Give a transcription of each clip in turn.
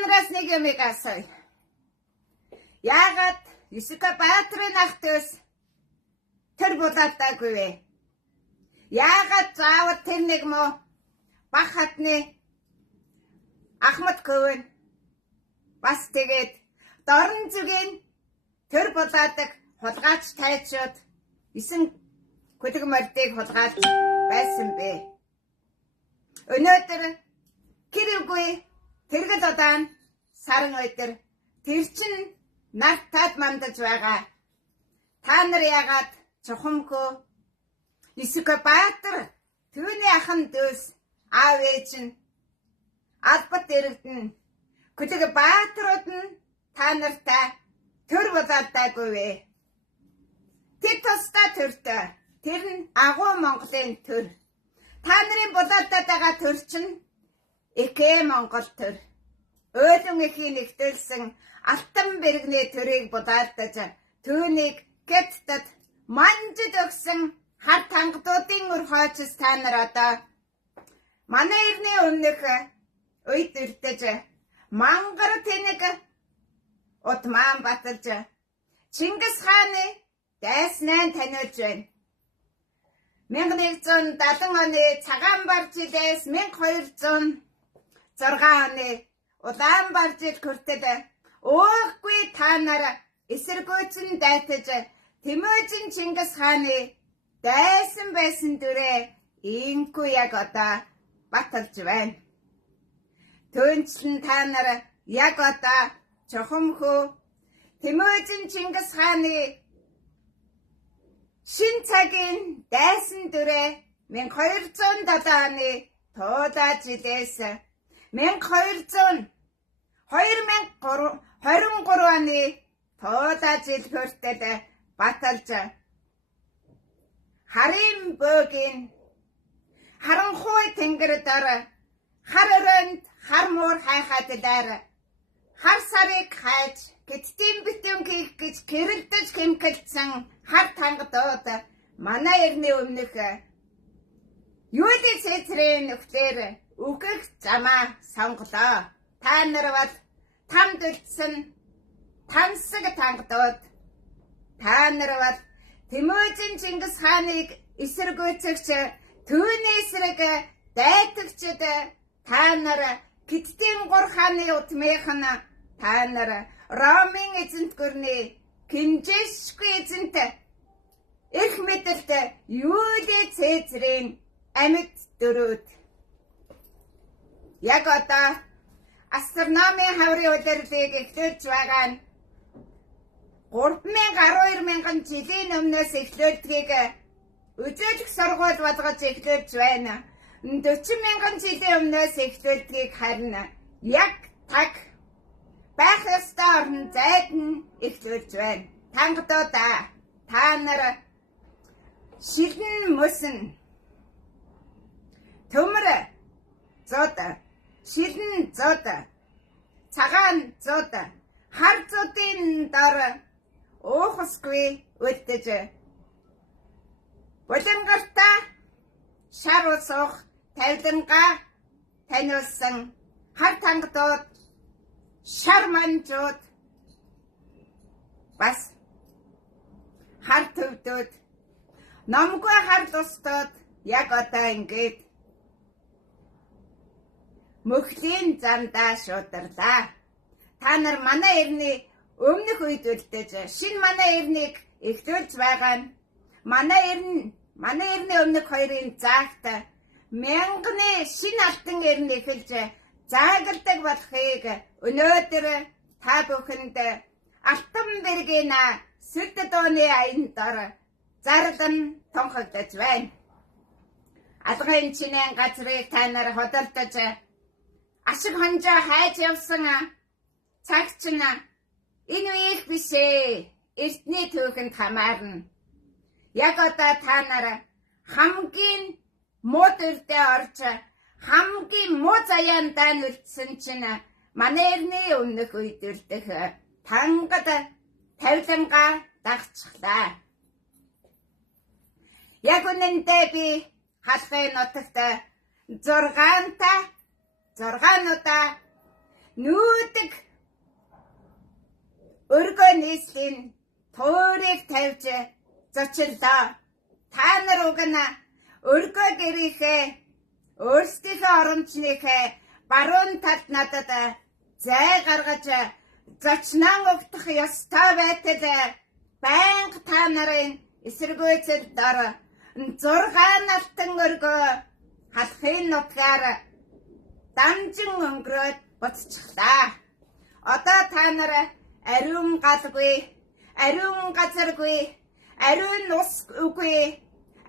нараас нэг юмыг асууя. Яагаад Есүсбаатарын ах дүүс тэр булаатаагүй вэ? Яагаад заавал тэр нэг мó баг хатны Ахмад Көвөн бас тэгээд дорн зүгийн тэр булаадаг хулгайч тайчууд 9 хүлэг мордыг хулгайлж байсан бэ? Өнөөдөр гэрүүгүй тэргэл удаан саран өдөр тэр чинь нартад мандаж байгаа. Та нар яагаад чухамгүй Есүсбаатар түүний ахын дүүс аав ээж нь албат иргэдэн хүлэг баатрууд нь та нартай төр булаадаагүй вэ? Тэр тусдаа төртэй. Тэр нь агуу Монголын төр. Та нарын булаадаад байгаа төр чинь Эгэ Монгол төр. Өөлөн эхийн нэгтэлсэн алтан бэргний төрийг булаадаж түүнийг гэттад манжид өгсөн хар тангадуудын өр хойчс та нар одоо манай ирний өмнөх үед ирдэж мангар тэнэг Отман баталж Чингис хааны дайснаа таниулж байна. 1170 оны Цагаанбар жилээс 1206 оны Улаанбар жил хүртэл өөхгүй та нар эсэргүүцэн дайтаж Тэмүжин Чингис хааны дайсан байсан дүрээ ингүй яг одоо баталж байна. Түүнчлэн та нар яг одоо чухамхүү Тэмүжин Чингис хааны шин цагийн дайсан дүрээ 1207 оны Туулаа жилээс 2023 оны Туулаа жил хүртэл баталж Харин бөөгийн харанхуй тэнгэр дор хар өрөөнд хар муур хайхаадлаар хар сарыг хайж гидтийн битүүн хийх гэж гэрэлдэж хэмгэлцэн хар тангадууд манай ирний өмнөх Юли Цэцрийн нөхлөөр үгэх замаа сонголоо. Та нар бол тамд үлдсэн тансаг тангадууд. Та нар бол Тэмүжин Чингис хааныг эсэргүүцэгч түүний эсрэг дайтагчд та нар Гидтийн 3 хааны удмынхан та нар Ромын эзэнт гүрний Кинжэшгүй эзэнт их мэдэлт Юли Цэцрийн амьд дөрүүд. Яг одоо астрономийн хаврын удирдлыг эхлүүлж байгаа нь 3000-12000 жилийн өмнөөс эхлүүлдгийг үзүүлэх сургууль болгож эхлүүлж байна. 40,000 жилийн өмнөөс эхлүүлдгийг харин яг таг байх ёстой орн зайд нь эхлүүлж байна. Тангадуудаа та нар шилэн мөсөн төмөр зод шилэн зод цагаан зод хар зодын дор уухсгүй үлдэж булангарта шар усох тавиланга таниулсан хар тангадууд шар манжууд бас хар төвдүүд номгүй хар тустууд яг одоо ингээд мөхлийн замдаа шуударлаа. Та нар манай ирний өмнөх үед үлдээж шинэ манай ирнийг эхлүүлж байгаа нь манай ирний өмнөх хоёрын заагт мянганы шинэ алтан ирнэ эхэлж заагалдаг болохыг өнөөдөр та бүхэнд алтан бэргийн сүд дооны аян дор зарлан тунхаглаж байна. Алгын чинээ газрыг та нар хөдөлдөж ашиг хонжоо хайж явсан цагч нь энэ үеих бишээ эртний түүхэнд хамаарна. Яг одоо та нар хамгийн муу төрдөө орж хамгийн муу заяандаа нүлдсэн чинь манай ирний өмнөх үед үлдэх тангад тавиланга дагчихлаа. Яг үнэндээ би халахын нутагт 6 нутаа нүүдэг өргөө нийслэлийн туурыг тавьж зочлоо. Та нар угна өргөө гэрийнхээ өөрсдийнхөө оромжныхээ баруун талд надад зай гаргаж зочнон өгдөх ёстой байтал байнга та нарын эсэргүүцэл дор 6 налтан өргөө халахын нутгаар дамжин өнгөрөөд буцчихлаа. Одоо та нар ариун галгүй, ариун газаргүй, ариун ус үгүй,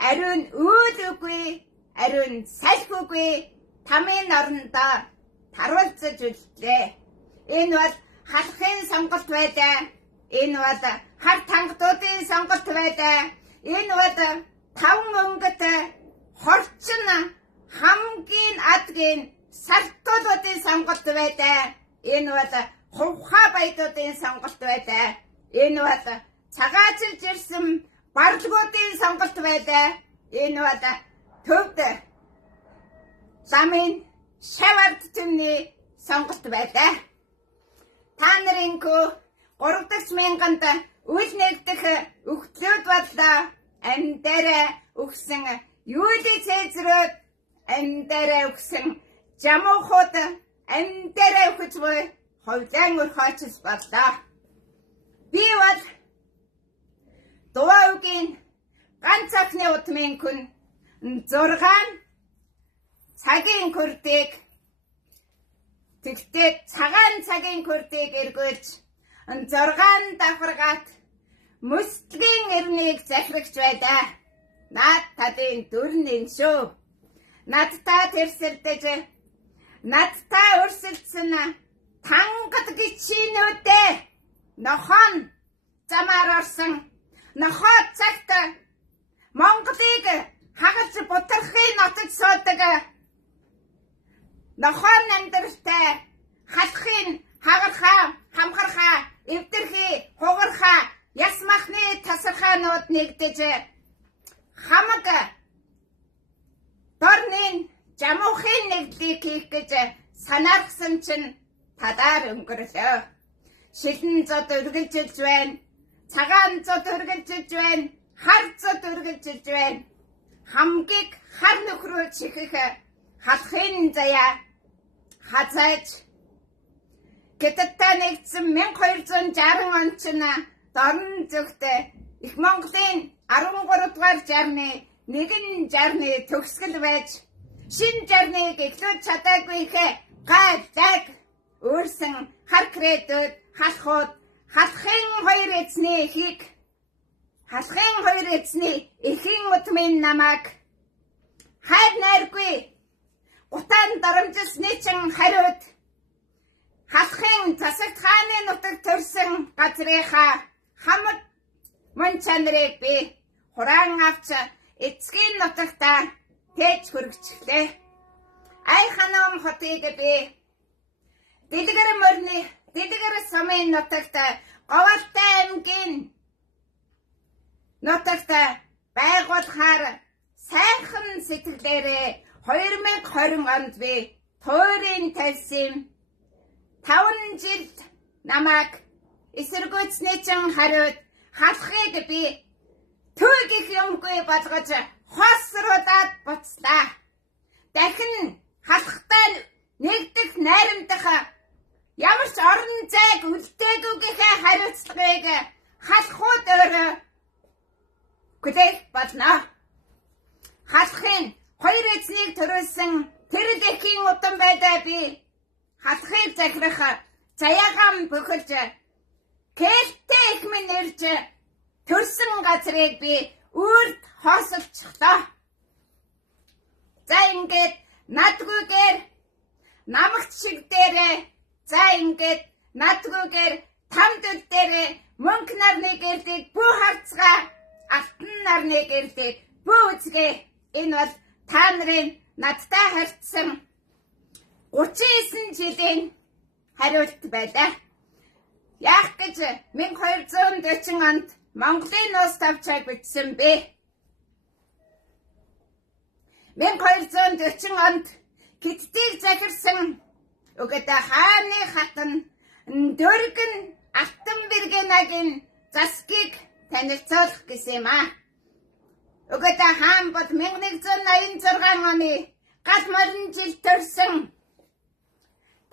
ариун үйл үгүй, ариун салхи үгүй тамийн орондоо таруулцаж үлдлээ. Энэ бол халахын сонголт байлаа. Энэ бол хар тангадуудын сонголт байлаа. Энэ бол 5 өнгөт хорчин хамгийн адгийн сартуудын сонголт байлаа. Энэ бол хувхаа баядуудын сонголт байлаа. Энэ бол цагаачилж ирсэн барлагуудын сонголт байлаа. Энэ бол төвд замын шавард түмний сонголт байлаа. Та нарын 3 мянганд үйл нэгдэх өгтлүүд боллоо. Амьдараа өгсөн Юли Цезарууд, амьдараа өгсөн Жамуухууд, амьдараа өгч буй ховлын өрхөйчс боллоо. Би бол Дуваагийн ганц ахны удмын хүн 6 цагийн хүрдэг тэгтээ цагаан цагийн хүрдэг эргүүлж 6 давхаргаат мөсдгийн эрнийг захирагч байлаа. Наад тадын дүрнэн шүү. Надтай тэрсэлдэж, надтай өрсөлдсөн тангад гिचинүүдээ нохон замаар орсон нохоо цагт Монголыг хагалж бутархын нотод суудаг нохон амьдралтай халахын хагархаа, хамхархаа, эвдэрхий, хугархаа, яс махны тасархаанууд нэгдэж хамаг дорнын жамуухын нэгдлийг хийх гэж санаарсан чинь тадаар өнгөрлөө. Шилэн зод үргэлжилж байна. Цагаан зод үргэлжилж байна. Хар зод үргэлжилж байна. Хамгийн хар нөхрөө чихэх халахын заяа хазайж Гэтэттэй нэгдсэн 1260 он чинь дорн зүгт их Монголын 13 дугаар жарны нэгэн жарны төгсгөл байж шин жарныг эхлүүлж чадаагүйхээ гайдаг өөрсөн хар кредит халахууд халахын 2 эзний эхийг халахын 2 эзний эхийн утмын намайг хайр найргүй утаан дарамжилсны чин хариуд халахын засагт хааны нутаг төрсөн газрынхаа хамаг мөн чанарыг би хураан авч эцгийн нутагтаа тээж хүргэчихлээ. Ай ханом хотыг би дэлгэр мөрний дэлгэр сумын нутагт Говьалтай аймгийн нутагт байгуулахаар сайхан сэтгэлээрээ 2020 онд би туурын тавьсан 5 жилд намайг эсэргүүцний чин хариуд халахыг би түйг их юмгүй болгож хосруудаад буцлаа. Дахин халахтай нэгдэх найрамдах ямар ч орон зайг үлдээгүйгийнхээ хариуцлагыг халахууд өөрөө хүлээх болно. Халахын 2 эзнийг төрүүлсэн тэр дэхийн удам байдаа би халахыг захирах заяаган бөхөлж кэлтэй их минь ирж төрсөн газрыг би үрд хосолчихлоо. За ингээд надгүйгээр намагт шиг дээрээ за ингээд надгүйгээр тамдэл дээрээ мөнгө нарны гэрдийг бүү харцгаа алтан нарны гэрдийг бүү үзгээ. Энэ бол та нарын надтай харьцсан 39 жилийн хариулт байлаа. Яах гэж 1240 онд Монголын уус тавчааг бичсэн бэ? 1240 онд Хиттийг захирсан Угтаа хааны хатан дөргөн алтан бэргэнагийн засгийг танилцуулах гэсэн юм аа. Угтаа хаан бол 1186 оны гал морин жил төрсөн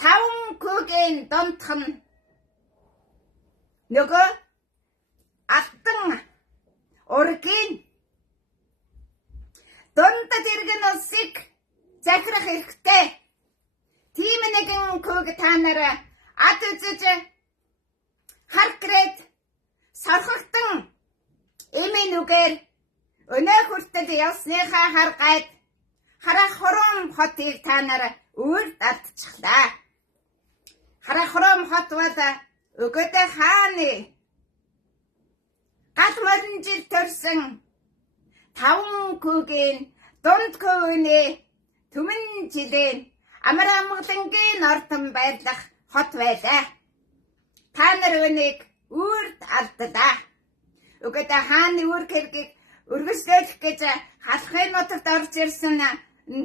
5 күүгийн донтхон нөгөө алтан ургийн дундад иргэн улсыг захирах хэрэгтэй. Тийм нэгэн күүг та нар ад үзэж харгрээд сорхогтон эмийн үгээр өнөө хүртэл явсныхаа харгаад харах хором хотыг та нар үрд алдчихлаа. Харах хором хот бол өгөөдөө хааны гал морин жил төрсөн 5 күүгийн дунд күүний түмэн жилийн амар амгалангийн ордон байрлах хот байлаа. Та нар үнийг үрд алдлаа. Өгөөдөө хааны үр хэргийг өргөжлөх гэж халахын нутагт орж ирсэн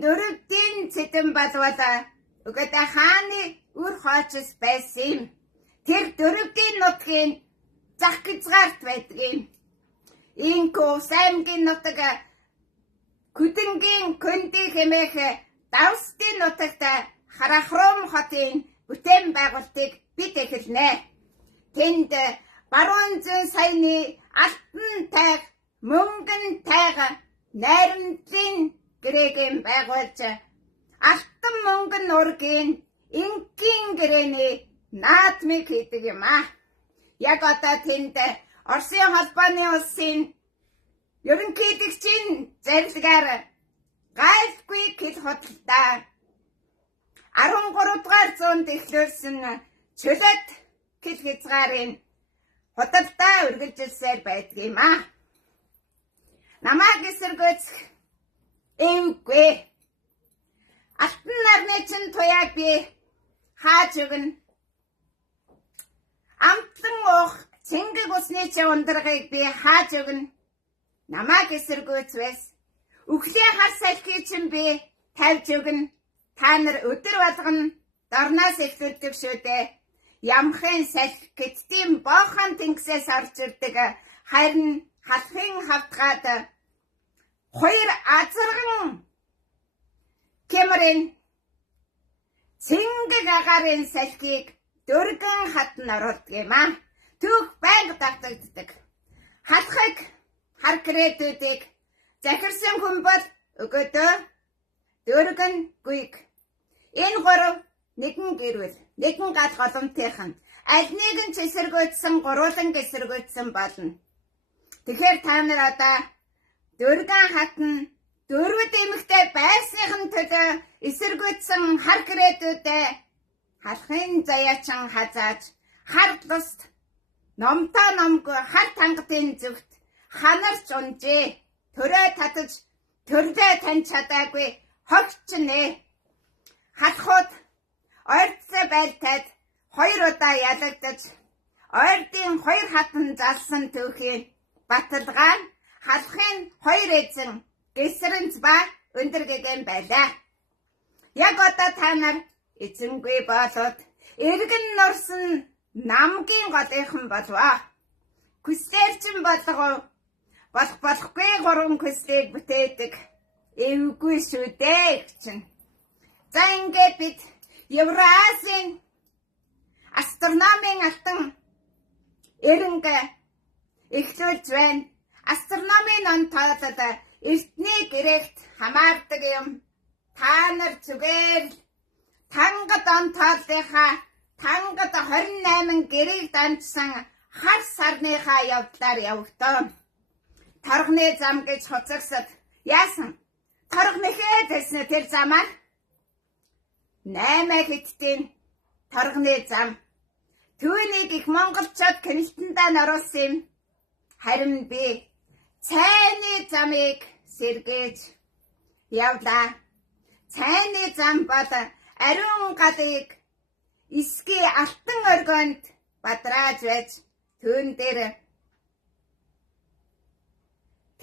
дөрөвдийн цэдэн болвол өгөөдөө хааны үр хоочс байсан юм. Тэр дөрөвдийн нутгийн зах хязгаарт байдаг юм. Инко саймгийн нутаг Күдэнгийн Көнди хэмээх Давстын нутагт Харахром хотын бүтээн байгуулалтыг бид эхэлнэ. Тэнд баруун зүүн саяны алтан тайг, мөнгөн тайг, найрамдлын гэрээг байгуулж алтан мөнгөн ургийн инкийн гэрээний наадмыг хийдэг юм аа. Яг одоо тэнд Оросын холбооны улсын ерөнхийлөгчийн зарилгаар гайлгүй хэл худалдаа 13 дугаар зуунд эхлүүлсэн чөлөөт хэл хязгаарын худалдаа үргэлжилсээр байдаг юм аа. Намайг эсэргүүцэх эвгүй. Алтан нарны чин туяаг би хааж өгнө. Амтлан уух цэнгэг усны чи ундрагыг би хааж өгнө. Намайг эсэргүүцвэс. Үхлийн хар салхийг чинь би тавьж өгнө. Та нар өдөр болгоно дорноос эхлүүлдэг шүү дээ. Ямхын салхи гэдтийн боохон тэнгисээс орж ирдэг. Харин халахын хавтгаад хоёр азарган кемрэн цэнгэг агарын салхийг дөргөн хатан оруулдаг юм аа. Түүх байнга давтагддаг. Халахыг хар гэрээдүүдийг захирсан хүн бол өгөөдөө дөргөн гүйг. Энэ гурав нэгэн гэрвэл нэгэн гал голомтынхан аль нэгэн ч эсэргүүцсэн гурван эсэргүүцсэн болно. Тэгэхээр та нар одоо дөргөн хатан дөрвөд эмэгтэй байсныхан төлөө эсэргүүцсэн хар гэрээдүүдээ халахын заяачин хазааж хар тусд номтой номгүй хар тангатын зөвхт ханарч унжээ. Төрөө татаж төрлөө тань чадаагүй хогч нэ. Халахууд ойрцоо байлтаад 2 удаа ялагдаж ойрдын 2 хатан залсан түүхийн баталгаа нь халахын 2 эзэн гэсрэнц ба өндөр гэгэн байлаа. Яг одоо та нар эзэнгүй болоод эргэн нурсан намгийн голынхан болвоо. Хүслээр чин болохгүй 3 хүслийг бүтээдэг эвгүй шүү дээ чинь. За ингээд бид Евразийн астрономийн алтан эренгэ эхлүүлж байна. Астрономийн онцлогд эртний гэрэгт хамаардаг юм. Та нар зүгээр тангад онцлогынхаа тангад 28 гэрээг данчсан хар сарныхаа явдлаар явагдав. Торгоны зам гэж хуцагсад яасан? Торгоныхээ тэснэ тэр замаар 8 хэдтийн торгоны зам. Түүнийг их монголчууд кэнэлтэндээ оруулсан юм. Харин би цайны замыг сэргээж явлаа. Цайны зам бол ариун галыг эсгийн алтан оргонд бадрааж байж түүн дээр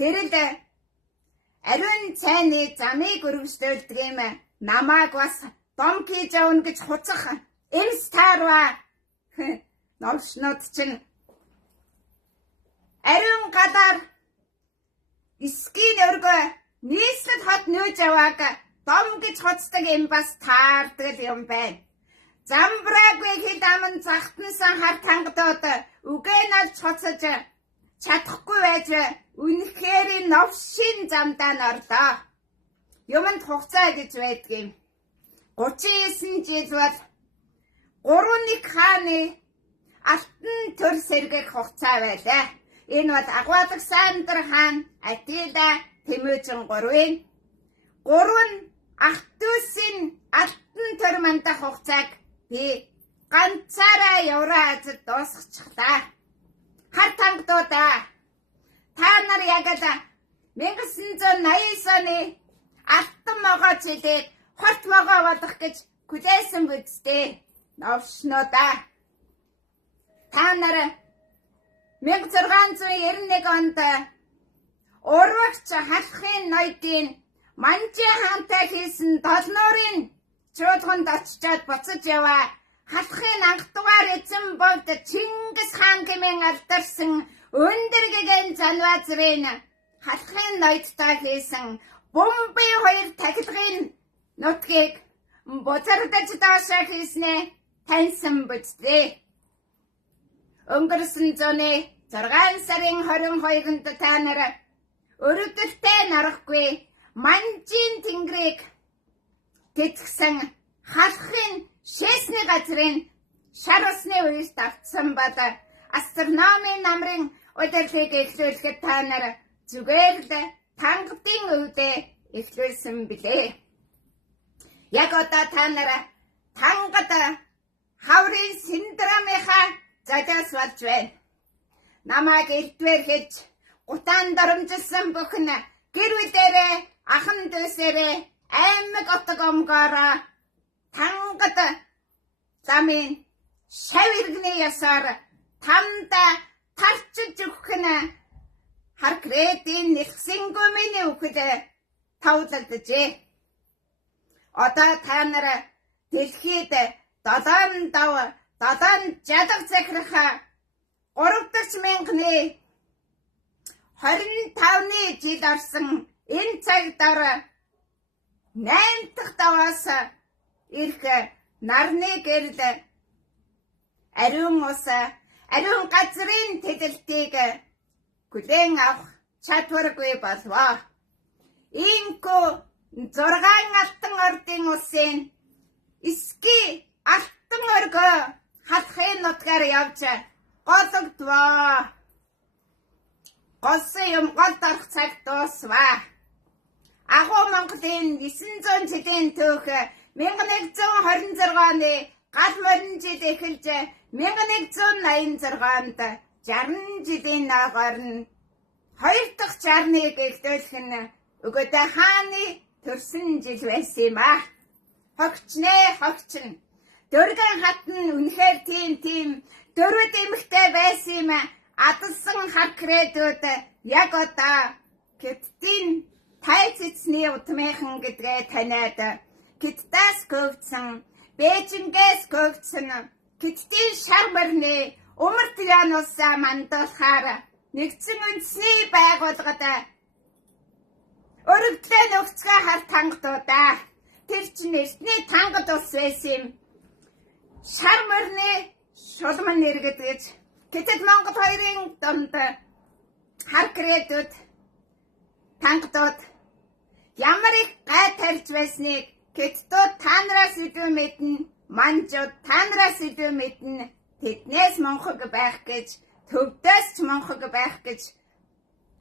тэрэл ариун цайны замыг өргөжлүүлдэг юм. Намайг бас дом хийж явна гэж хуцах эмс таарва. Новшнууд чинь ариун гадаар эсгийн өргөө нийслэл хот нөөж авааг дом гэж хоцдог юм бас таардаг юм байна. Замбраагүй хэд аман захтансан хар тангадууд үгэнал хоцож чадахгүй байж үнэхээр новшин замдаа орлоо. Юмд хугацаа гэж байдгийм. 39 жил бол 3-1 хааны алтан төр сэргэх хугацаа байлаа. Энэ бол Агвалександр хаан, Атила, Тэмүжин 3-ын 3 ах дүүсийн алтан төр мандах хугацааг би ганцаараа Евразид дуусгачихлаа. Хар тангадуудаа та нар яг л 1989 оны алтан могоо цэлийг хорт могоо болох гэж хүлээсэн бүдтэй новшнуудаа. Та нар 1691 онд урвагч халахын ноёдын Манжи хаантай хийсэн долнуурын чуулганд очичоод буцаж яваа халахын анх дугаар эзэн болд Чингис хаан гэмээн алдарсан өндөр гэгэн Занвазрын халахын ноёдтой хийсэн бомби 2 тахилгын нутгийг бузардаж доошоо хийснээ таньсан бүжтэй. Өнгөрсөн зуны 6 сарын 22-нд та нар өрөвдөлтэй нарахгүй Манжийн тэнгэрийг тэтгэсэн халахын шээсний газрын шар усны үест автсан бол астрономийн намрын удирдлыг эхлүүлэхэд та нар зүгээр л тангадын өвдөө эхлүүлсэн билээ. Яг одоо та нар тангад хаврын синдромынхаа задаас болж байна. Намайг элдвэр гэж гутаан доромжилсан бүхэн гэр бүлээрээ ахан дүүсээрээ аймаг отог омгоороо тангад ламын шав иргэний ясаар тамда тарчиж өгөх нь хар кредийн нэлсэн гүмэний үхэд тавлагдажээ. Одоо та нар дэлхийд 760 захирах 3,000,000 25-ны жил орсон энэ цагт 8 дахь даваас ирэх нарны гэрэл ариун ус ариун газрын тэлэлтийг хүлээн авах чадваргүй болвоо. Иймгүй 6 алтан ордын усын эсги алтан оргоо халахын нутгаар явж гологдвоо. Голсон юм голд орох цаг дуусваа. Агуу Монголын 900 жилийн түүх 1126 оны гал морин жил эхэлж 1186 онд 60 жилийн ногоор нь 2 дахь 60-ыг эхлүүлэх нь өгөөдөө хааны төрсөн жил байсан юм аа. Хогч нь дөргөн хат нь үнэхээр тийм дөрөв эмэгтэй байсан юм аа. Адалсан хар кредүүд яг одоо Киттийн тайцэцний утмынхан гэдгээ таниад Киттаас гөвдсөн, Бээжингээс гөвдсөн Киттийн шар морины умарт янусаа мандуулахаар нэгдсэн үндэсний байгууллагад өргөдлөө нөхцгөө хар тангадуудаа тэр чинь эртний тангад ус байсан юм. Шар морины шулман нэргэд гэж Гэтэл Монгол хоёрын донд хар кредүүд тангадууд ямар их гай тарьж байсныг Киттууд танараас илүү мэднэ, манжууд танараас илүү мэднэ, тэднээс монхог байх гэж, төвдөөс ч монхог байх гэж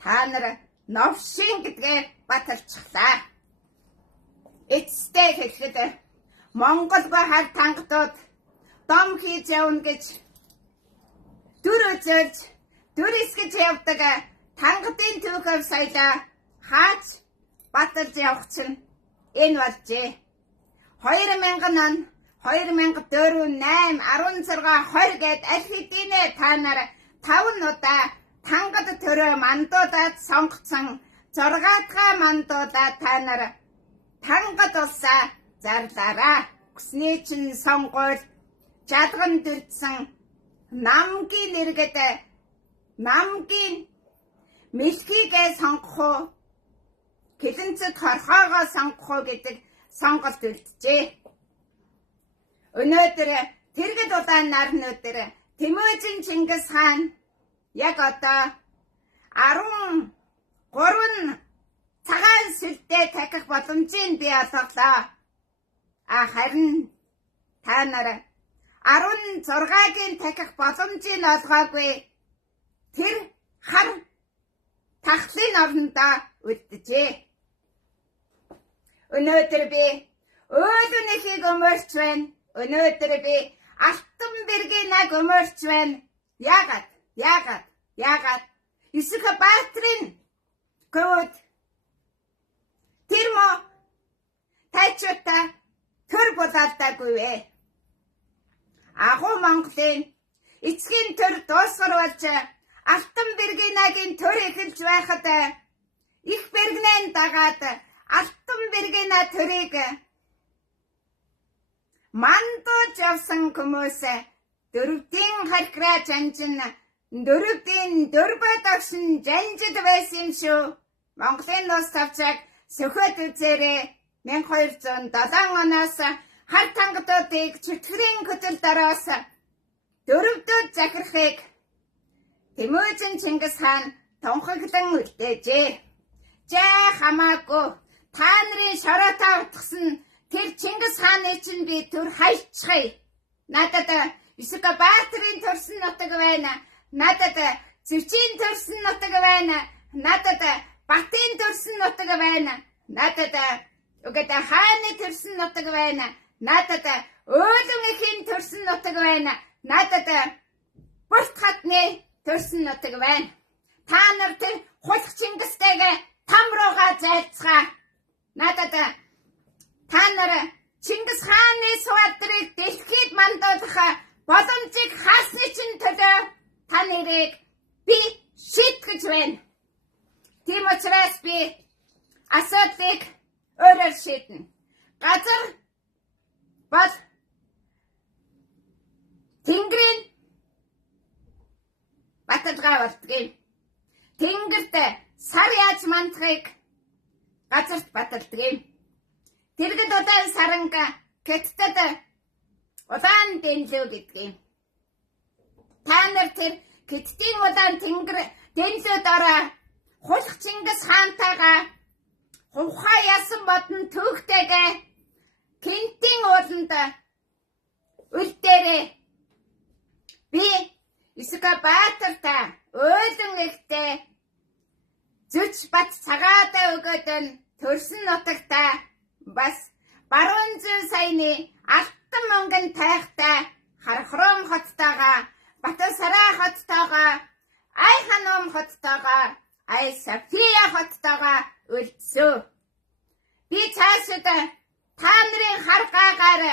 та нар новшин гэдгээ баталчихлаа. Эцэстээ хэлэхэд Монголгоо хар тангадууд дом хийж явна гэж дүр үзүүлж, дүр эсгэж явдаг тангадын түүхөв соёлоо хаач баталж явах чинь энэ болжээ. 2000 он, 2004, 8, 16, 20 гээд аль хэдийнэ та нар 5 удаа тангад төрөө мандуудад сонгоцсон 6 дахь мандуудаа та нар тангад улсаа зарлаараа. өгсний чинь сонгуул жалган дүрдсэн намгийн нэргэд намгийн мэлхийгээ сонгох уу Хилэнцэд хорхоогоо сонгох уу гэдэг сонголт үлджээ. Өнөөдөр тэргэд улаан нарнуудэр Тэмүжин Чингис хаан яг одоо 13 цагаан сүлдээ тахих боломжийг бий олголоо. Харин та нар 16-гийн тахих боломжийг олгоогүй. Тэр хар тахлын орондоо үлджээ. Өнөөдөр би өөдөнөхийг өмөрч байна. Өнөөдөр би алтан бэргийнэг өмөрч байна. Яагаад? Есүхбаатрин гоод тэр мо тайчута төр болоодаагүй вэ? Агуу Монголын эцгийн төр дуусгар болж алтан бэргийнэгийн төр эхэлж байхад их бэргнэн дагаад алтан бэргийнэ төрийг мандууж явсан хүмүүс дөрөвдийн харкраа жанжин дөрөвдийн дөрбөдөгшин жанжид байсан юм шүү. Монголын нус тавчааг сөхөд үзээрээ 1207 оноос хар тангадуудыг чөтгөрийн хөдөл дороос дөрөвдөд захирахыг Тэмүжин Чингис хаан тунхаглан үлдээжээ. Хамаагүй та нарын шороотоо утгасан тэр Чингис хааны чинь би төр хайчихъя. Надад Есүхбаатрин төрсөн нутаг байна. Надад Зэвчийн төрсөн нутаг байна. Надад Батын төрсөн нутаг байна. Надад хааны төрсөн нутаг байна. Надад Өөлөн эхийн төрсөн нутаг байна. Надад Бүрт хатны төрсөн нутаг байна. Та нар тэр хулх Чингистэйгээ там руугаа зайлцгаа. Надад та нар Чингис хааны суудрыг дэлхийд мандуулах боломжийг хаасны чинь төлөө та нарыг би шийтгэж байна. Тийм учраас би асуудлыг өөрөөр шийднэ. Газар бол Тэнгэрийн баталгаа болдгийг. Тэнгэрт сар яаж мандахыг газарт баталдгийг. Тэргэд удаан саранга Хятадд улаан дэнлүү гэдгийг. Та нар тэр Хятадын улаан дэнлүүд ороо хулх Чингис хаантайгаа хувхаа ясан бодон түүхтэйгээ Кентийн ууланд үлдээрээ. Би Есүхбаатартай Өөлөн ихтэй зүж бат цагаатаа өгөөд төрсөн нутагтай бас баруун зүүн саяны алтан мөнгөн тайхтай Хархром хоттойгоо Батансарай хоттойгоо Ай Ханум хоттойгоо Ай София хоттойгоо үлдсөө. Би цаашид та нарын хар гаагаар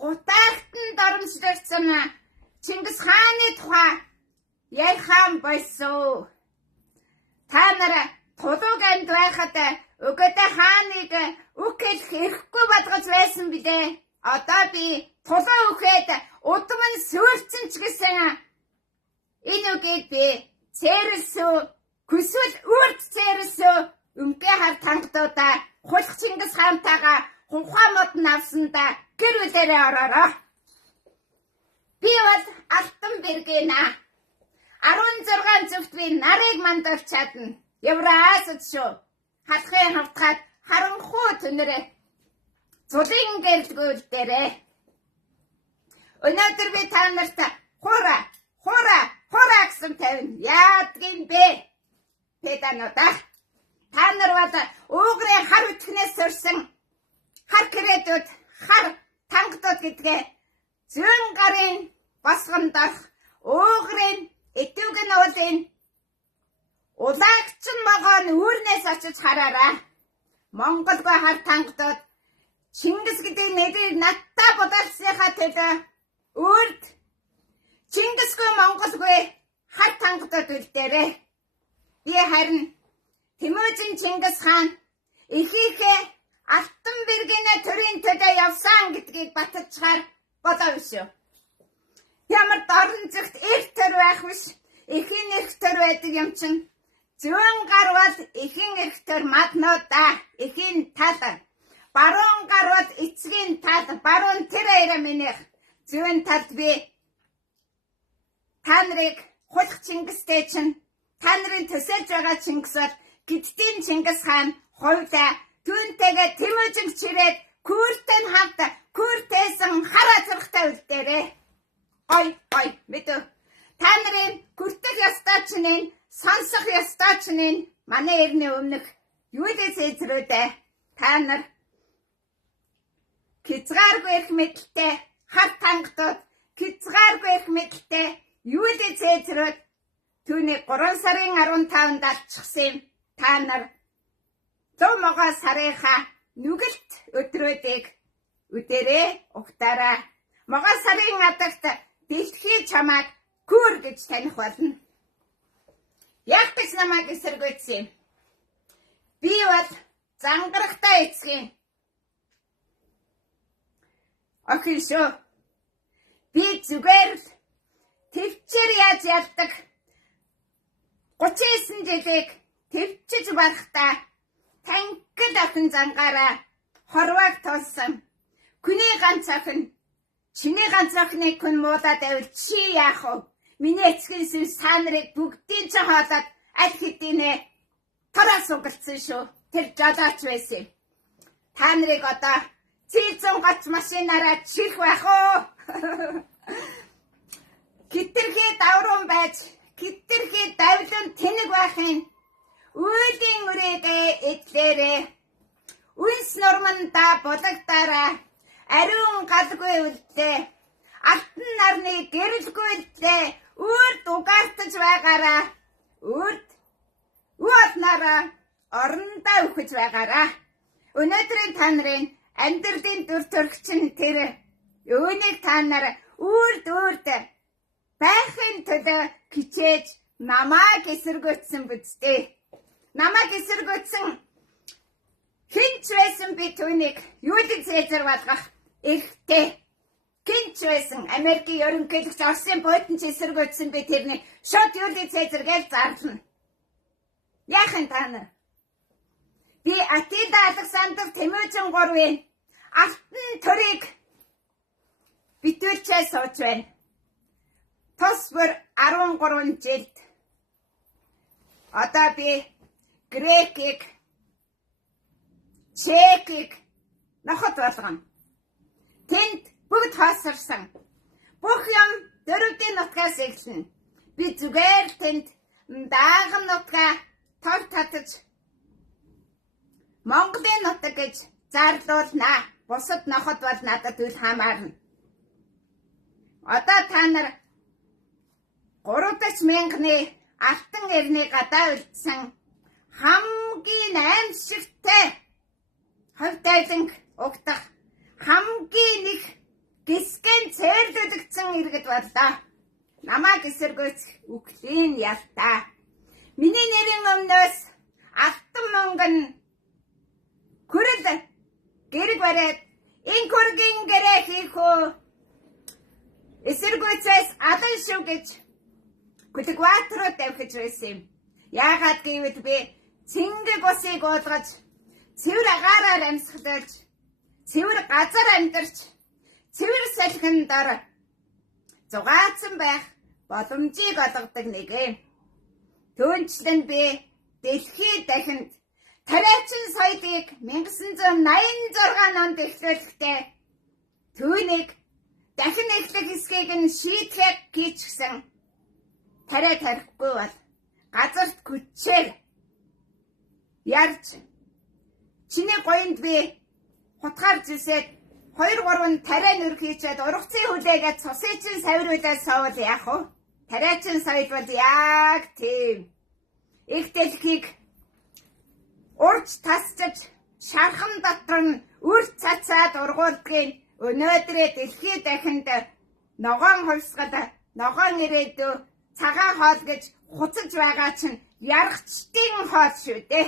гутаагтан доромжлогдсон Чингис хааны тухай ярихаан болсон. Та нар тулууг амьд байхад өгөөдөө хааныг үг хэлэх эрхгүй болгож байсан билээ. Одоо би тулуу үхээд удам нь сүрцэн ч гэсэн энэ үгийг би цээрэлсүү хүсвэл үрд цээрэлсүү өмгөө хар тангадуудаа хулх Чингис хаантайгаа хувхаа модон авсанда гэр бүлээрээ ороорой. Би бол алтан бэргийнэ. 16 зөвхт би нарыг мандуулж чадна. Евразид шүү. Халахын хавтгаад харанхуу түнэрээ цулын гэрэлгүүл дээрээ. Өнөөдөр би та нарт хура гэсэн тавина. Яадгийн бэ? Педануудаа. Та нар бол уугрын хар үтгэнээс сурсан хар кредүүд, хар тангадууд гэдгээ зүүн гарын босгонд орох уугрын этүүгэн уулын улагчин могоон үүрнээс очиж хараарай. Монголгүй хар тангадууд Чингис гэдэг нэрийг надтай бодолсныхаа төлөө үрд Чингисгүй Монголгүй хар тангадууд үлдээрээ. Би харин Тэмүжин Чингис хаан ихийнхээ алтан бэргэнэ төрийн төлөө явсан гэдгийг баталчаар бодоо биш үү? Ямар дорн зүгт эрт төр байх биш, эхийн эрх төр байдаг юм чинь. Зүүн гарвал эхийн эрх төр маднуудаа, эхийн тал. Баруун гарвал эцгийн тал, баруун тэр хоёроо минийх. Зүүн талд би та нарыг хулах Чингистэй чинь, та нарын төсөөлж байгаа Чингис бол Гиддийн Чингис хаан хувьдаа түүнтэйгээ Тэмүүжин чирээд Күртэй хамт Күртэйсэн хар азархтай үлдээрээ. Ой мэдв. Та нарын Күртэх ёстой чинь, сонсох ёстой чинь манай эртний өмнөх Юлиус Цезарүүдээ та нар хязгааргүй эрх мэдэлтэй хар тангадууд, хязгааргүй эрх мэдэлтэй Юлиус Цезарүүд түүний 3 сарын 15-нд алчихсан юм. Та нар Зумгаа сарынхаа нүгэлт өдрүүдийг үдэрээ угтаараа. Могоо сарын адагт дэлхий чамайг Күр гэж таних болно. Яг гэж намайг эсэргүүцсэн юм. Би бол зангарахтай эцгийн охин шүү. Би зүгээр л төвчээр яаж ялдаг 39 жилийг төвчж барахтаа танкд охин зангаараа хорвоог тулсан. Күний ганц охин, чиний ганц охиныг хүн муудаад байвал чи яах вэ? Миний эцгийн сүнс та нарыг бүгдийг ч хоолоод аль хэдийнэ тараас угалцсан шүү. Тэр жолооч байсан юм. Та нарыг одоо цэцэн гоц машинаараа чих байх уу? Хитрхи даврун байж, хитрхи давлан тэнэг байхын үйлийн үрээгээ эдлээрээ. Үнс норманда булагдаараа ариун галгүй үлдээ. Алтан нарны гэрэлгүй үлдээ. Үрд угаартаж байгаараа. Уутнараа орондоо үхэж байгаараа. Өнөөдрийн та нарын амьдралын дүр төрөгчин тэр үүнийг та нар үрд байхын төлөө хичээж намайг эсэргүүцсэн бүзтэй. Намайг эсэргүүцсэн хинч байсан би түүнийг Юлиус Цезар болгох эрхтэй. Хинч байсан Америкийн ерөнхийлөгч Оросын Путин ч эсэргүүцсэн би тэрний шууд Юлиус Цезар гэж зарлана. Яахан та нар? Би Атила Александр Тэмүүжин 3-ын алтан төрийг битүүлчээ сууж байна. Тус бүр 13 жилд. Одоо би Грекийг, Чекийг нохот болгоно. Тэнд бүгд хоосорсон. Бүх юм дөрөвдийн нутгаас эхэлнэ. Би зүгээр тэнд дааган нутгаа тор татаж Монголын нутаг гэж зарлуулнаа. Бусад нохот бол надад үл хамаарна. Одоо та нар 30,000-ны алтан эрний гадаа үлдсэн хамгийн аимшигтай ховтайланг угтах хамгийн их гисгэн цэрлүүлэгдсэн иргэд боллоо. Намайг эсэргүүцэх үхлийн ялтаа. Миний нэрийн өмнөөс алтан мөнгөн хүрэл гэрэг бариад энэ хүргийн гэрээ хийх үү? Эсэргүүцээс алан шүү гэж Гүлэгватруу давхиж байсан юм. Яагаад гэвэл би цэнгэг усыг уулгаж, цэвэр агаараар амьсгалж, цэвэр газар амьдарч, цэвэр салхин дор зугаацсан байх боломжийг олгодог нэг юм. Түүнчлэн би дэлхий дахинд тариачин соёлыг 1986 онд эхлүүлэхдээ түүнийг дахин эхлэх хэсгийг нь шийдэхэд хийчихсэн. Тариа тарихгүй бол газарт күчээр ярж чиний гоёнд би хутгаар зүсээд 2-3 тариа нүр хийчээд ургацын хүлээгээд цусын чин савируулаад соовол яах вэ? Тариачин соёл бол яг тийм. Их дэлхийг урж тасчиж шархан дотор нь үр цацаад ургуулдгийг өнөөдрөө дэлхий дахинд ногоон хувьсгал, ногоон ирээдүй, цагаан хоол гэж хуцаж байгаа чинь яргчдын хоол шүү дээ.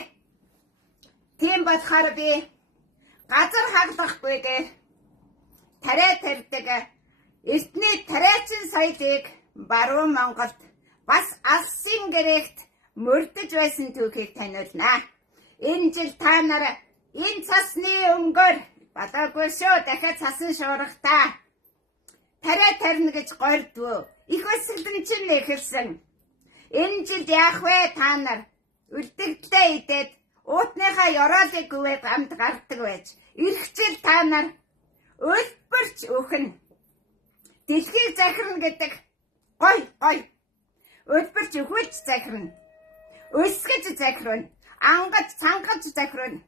Тийм болохоор би газар хаглахгүйгээр тариа тарьдаг эртний тариачин соёлыг баруун Монголд бас алсын гэрэгт мөрдөж байсан түүхийг таниулнаа. Энэ жил та нар энэ цасны өмгөөр балаагүй шүү дахиад цасан шуурхтаа тариа тарина гэж гордвөө. Их өсгөлөн чинь эхэлсэн. Энэ жилд яах вэ та нар? Үлдэгдэлтэй идээд уутныхаа ёроолыг гүвээд амд гардаг байж. Ирэх жил та нар өлбөрч өхнө. Дэлхийг захирна гэдэг гой. Өлбөрч өхөж захирна. Өсгөж захирна. Ангаж цангаж захирна.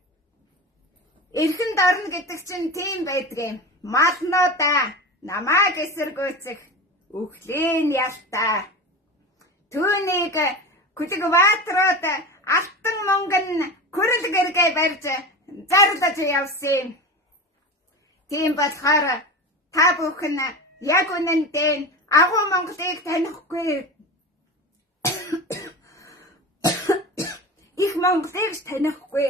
Эрхэнд орно гэдэг чинь тийм байдгийн. Малнуудаа намааг эсэргүүцэх өхлийн ялтаа. Түүнийг Кулигватроод алтан монгон хүрэл гэргээ барьж зарлаж явсан. Тийм болохоор та бүхэн яг үнэндээ агуу Монголыг танихгүй. Их Монголыг танихгүй.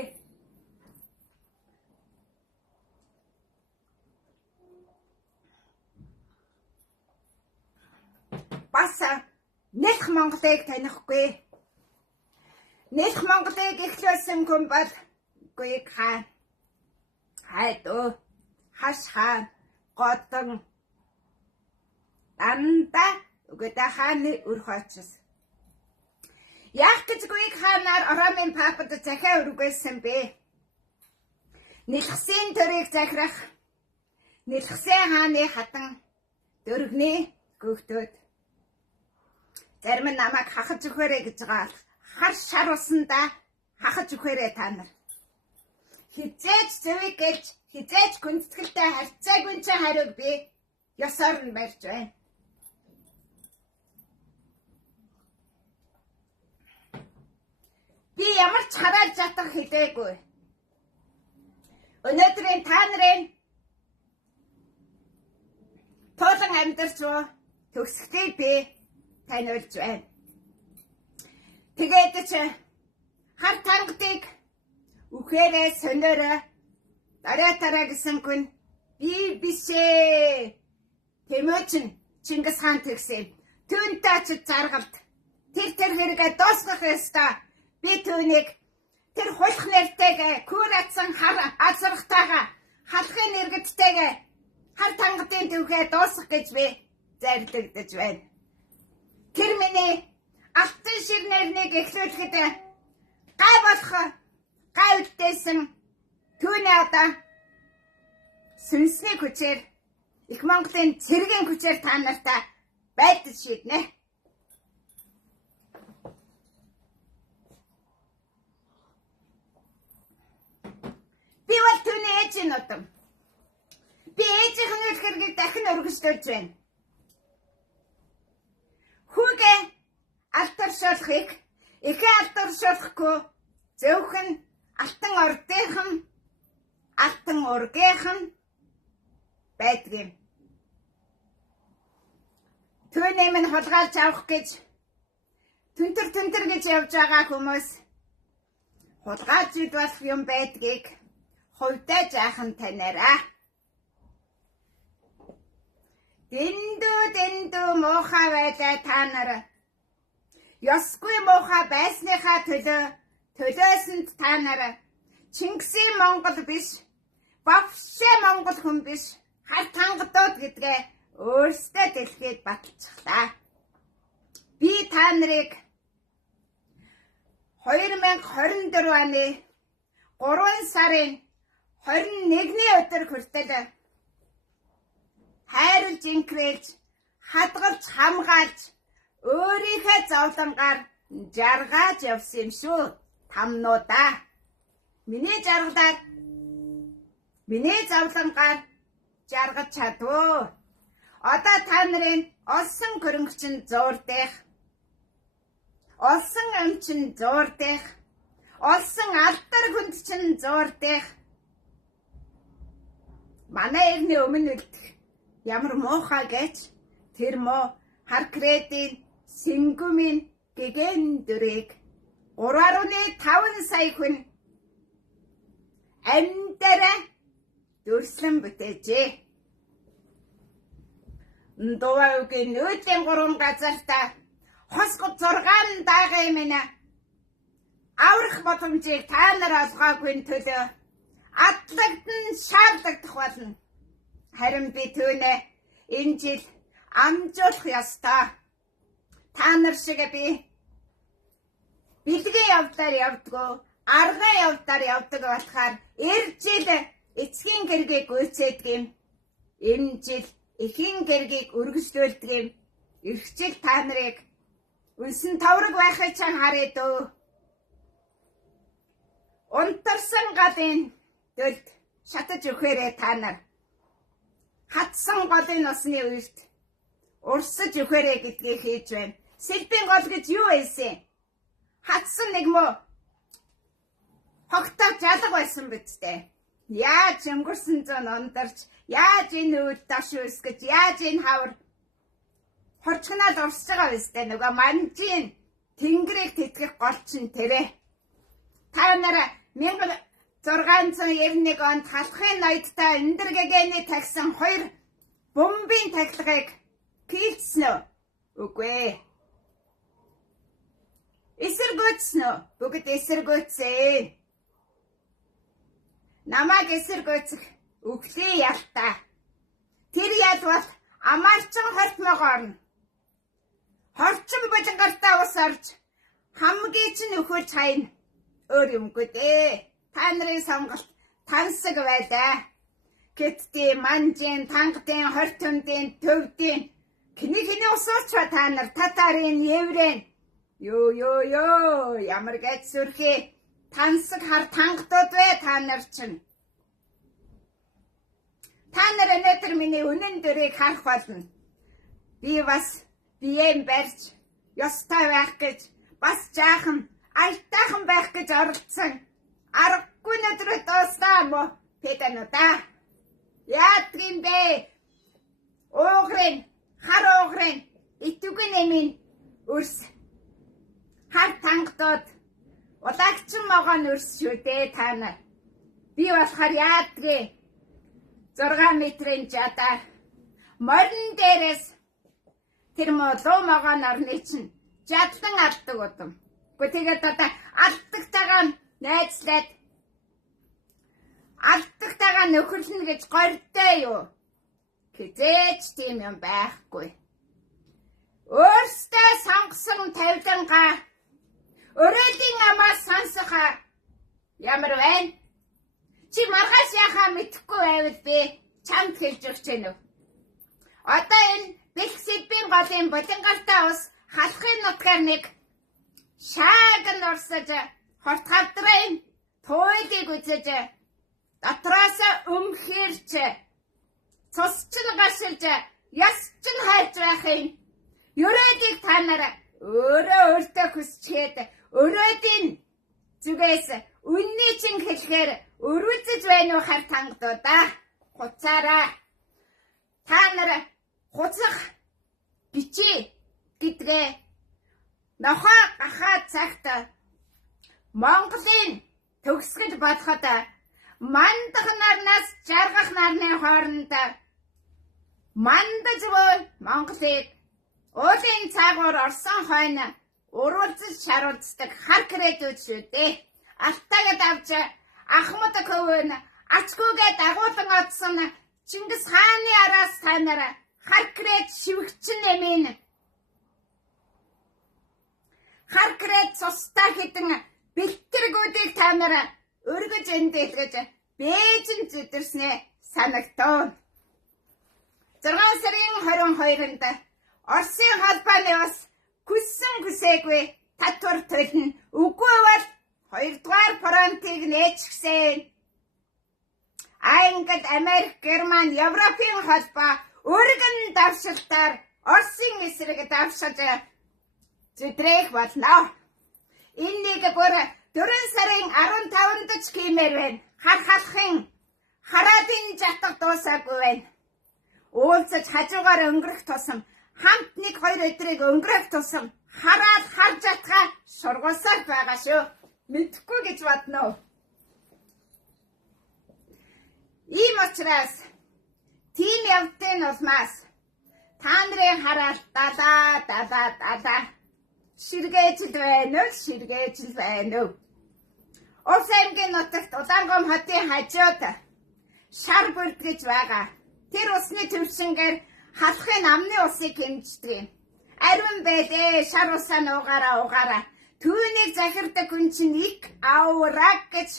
Бас нэлх Монголыг танихгүй. Нэлх Монголыг эхлүүлсэн хүн бол Гүйг хаан, Хайдуу, Хаш хаан, Годон, Данда үгэдэ хааны үр хоочос. Яах гэж Гүйг хаанаар Ороомын папад захиа өргөсөн бэ? Нэлхсийн төрийг захирах Нэлхсийн хааны хатан дөрөвний гүгтөөд зарим нь намайг хахаж өгөөрэй гэж байгаа. Хар шар усандаа хахаж өгөөрэй та нар. Хизээж зэвэг гэлж хизээж гүнзгэлтэй харьцаагүй ч хариуг би ёсоор нь барьж байна. Би ямар ч харааж жатах хэлээгүй. Өнөөдрийн та нарын туулан амьдарч буй төгсгөлийг би таниулж байна. Тэгээд ч хар тангадыг үхээрээ сониороо дараа гэсэн хүн би бишээ. Тэмөөчин Чингис хаан тэгсэн. Түүнтэй ч заргалт. Тэр хэрэгээ дуусгах ёстой. Би түүнийг тэр хулах нэртэйгээ күрэтсэн хар азрахтайгаа халахын нэргэдтэйгээ хар тангадын түүхээ дуусгах гэж би зарлагдаж байна. Тэр миний алтан ширнэрнийг эхлүүлэхэд гай болох гай үлдээсэн түүний одоо сүнсний хүчээр их Монголын цэргийн хүчээр та нартай байдал шийднэ. Би бол түүний ээжийн нутам. Би ээжийнхэн үйл хэргийг дахин өргөжлүүлж байна. Хүүгээ алдаршуулахыг ихээ алдаршуулахгүй зөвхөн алтан ордынхан алтан ургийнхан байдгийг. Түүнийг минь хулгайлж авах гэж түнтэр гэж явж байгаа хүмүүс хулгайлж идэх юм байдгийг хувьдаа жаахан танаараа. Дэндүү муухай байлаа та нар. Ёсгүй муухай байсныхаа төлөөсөнд та нар Чингисийн Монгол биш, Бовшээ Монгол хүн биш, хар тангадууд гэдгээ өөрсдөө дэлхийд баталцглаа. Би та нарыг 2024 оны 3 сарын 21-ний өдөр хүртэл хайрлж инкрэлж, хадгалж хамгаалж, өөрийнхөө зовлонгаар жаргаж явсан юм шүү тамнуудаа. Миний зовлонгаар жаргаж чадвуу. Одоо та нарын олсон хөрөнгөчин зуурдах, олсон амчин зуурдах, олсон алдар хүндчин зуурдах. Манай ирний өмнө үлдэх ямар муухай гэж тэр муу хар кредийн сингүмийн гэгэн дүрийг 3.5 сая хүн амьдараа дүрслэн бүтээжээ. Дуугийн нүүдлийн 3 газартаа хосгод 6 дагаа минь аврах боломжийг та нар олгоогүй төлөө атлагдсан шаардлагадах болно. Харин би түүнээ энэ жил амжуулах ёстой. Та нар шиг би бэлгийн явдлаар явдгоо, арган явдлаар явдаг болохоор жил эцгийн гэргийг гүйцээдэг юм. Энэ жил эхийн гэргийг үргэлжлүүлдэг юм. Ирэх жил та нарыг үнсэн тавраг байхыг чан харъя дөө. Унтарсан галын дөлд шатаж өгөөрэй та нар. Хатсан голын усны үрт урсаж өгөөрэй гэдгийг хийж байна. Сэлбийн гол гэж юу байсан? Хатсан нэг мөө хогтоо жалга байсан биз дээ. Яаж өнгөрсөн зүүн ондарч, яаж энэ үйл даш үсгэж, яаж энэ хавар хорчгоноод урсж байгаа биз дээ. Нөгөө манжийн тэнгэрийг тэтгэх гол чинь тэрэ. Та нар 1691 онд халахын ноёдтой эндэргэгэний тагсан 2 бомбын тахилгыг пилцсэн үү? Үгүй. Эсэргүүцсэн үү? Бүгд эсэргүүцсэн. Намайг эсэргүүцэх үхлийн ялтаа. Тэр ял бол амарчин хортмог орно. Хорчин булгартаа ус орж хамгийн чинь өхөж хайна. Өөр юмгүй дээ. Та нарын сонголт тансаг байлаа. Гэтээ манжийн, тангадын, хортондын, төвдийн хэний усууч ба та нар татарын, еврейн. Ёо ямар гэж сүрхий тансаг хар тангадууд вэ та нар чинь. Та нар өнөөдөр миний үнэн дүрийг харах болно. Би бас биеэм барьж ёстой байх гэж бас жаахан айтайхан байх гэж оролдсон. Аргагүй өдрөө дуустаа мо педанута. Яатрин бэ? Хар уугрын итүгэн эмийн үрс. Хар тангадууд улагчин могоон үрс шүү дээ та нар. Би болохоор яадрээ 6 метрийн жадаар морин дээрээс тэр молоо могоон орны чинь жадлан алдаг удам. Тэгээд одоо алдагтайгаа найзлаад алдагтайгаа нөхөрлөнө гэж горьтой юу? Хизээч тийм юм байхгүй. Өөртөө сонгосон тавилангаа өрөөлийн амаас сонсохоо ямар байна? Чи маргааш яхаа мэдэхгүй байвал би чамд хэлж өгч гэнэ үү? Одоо энэ бэлгсэлбийн голын булангартаа ус халахын нутгаар нэг шаагн орсож хорт хавдрын туйлыг үзэж дотроос өмхирч цус чинь гашилж яс чинь хайж байх юм. Өрөөдийг та нар өөртөө хүсчээд өрөөдийн зүгээс үнний чинь хэлэхээр өрүүлж байна уу хар тангадуудаа хуцаараа та нар хуцах бичээ гэдгээ нохоо гахаа цагт Монголын төгсгөл бодоход мандах нарнаас жаргах нарны хооронд мандаж буй Монголыг уулын цаагуур орсон хойно уруулж шаруулцдаг хар кредүүд шүү дээ. Алтайгад авч Ахмад хөвөн ачгүйгээ дагуулan одсон Чингис хааны араас та нар хар кред шивгчин нэмэн хар кред цустай хитэн бэлтгэргүүдийг та нар өргөж эндэлгэж бээжин зүдэрснээ санагтав. 6 сарын 22-нд Оросын холбооны бас хүссэн хүсээгүй татвар төлнө. Үгүй бол 2-р фронтыг нээчихсэн. Англи, Америк, Герман, Европын холбоо өргөн давшилтаар Оросын эсрэг давшиж зүдрэх болно. Энийг бүр 4 сарын 15-нд ч гимээр байна. Хар халахын хараадын жатах дуусаагүй байна. Уулзаж хажуугаар өнгөрөх тусам хамт 1-2 өдрийг өнгөрөх тусам хараад харж атгаа сургуулсаар байгаа шүү. Мэдхгүй гэж бодно уу? Ийм учраас тийм явдлын улмаас та нарын хараад далаа ширгээж л байна уу. Улс аймгийн нутагт Улаангом хотын хажууд шар бүртгэж байгаа. Тэр усны төвшингээр халахын амны усыг хэмждэг юм. Ариун байлээ, шар усаа нуугаараа. Түүнийг захирдаг хүн чинь их авраг гэж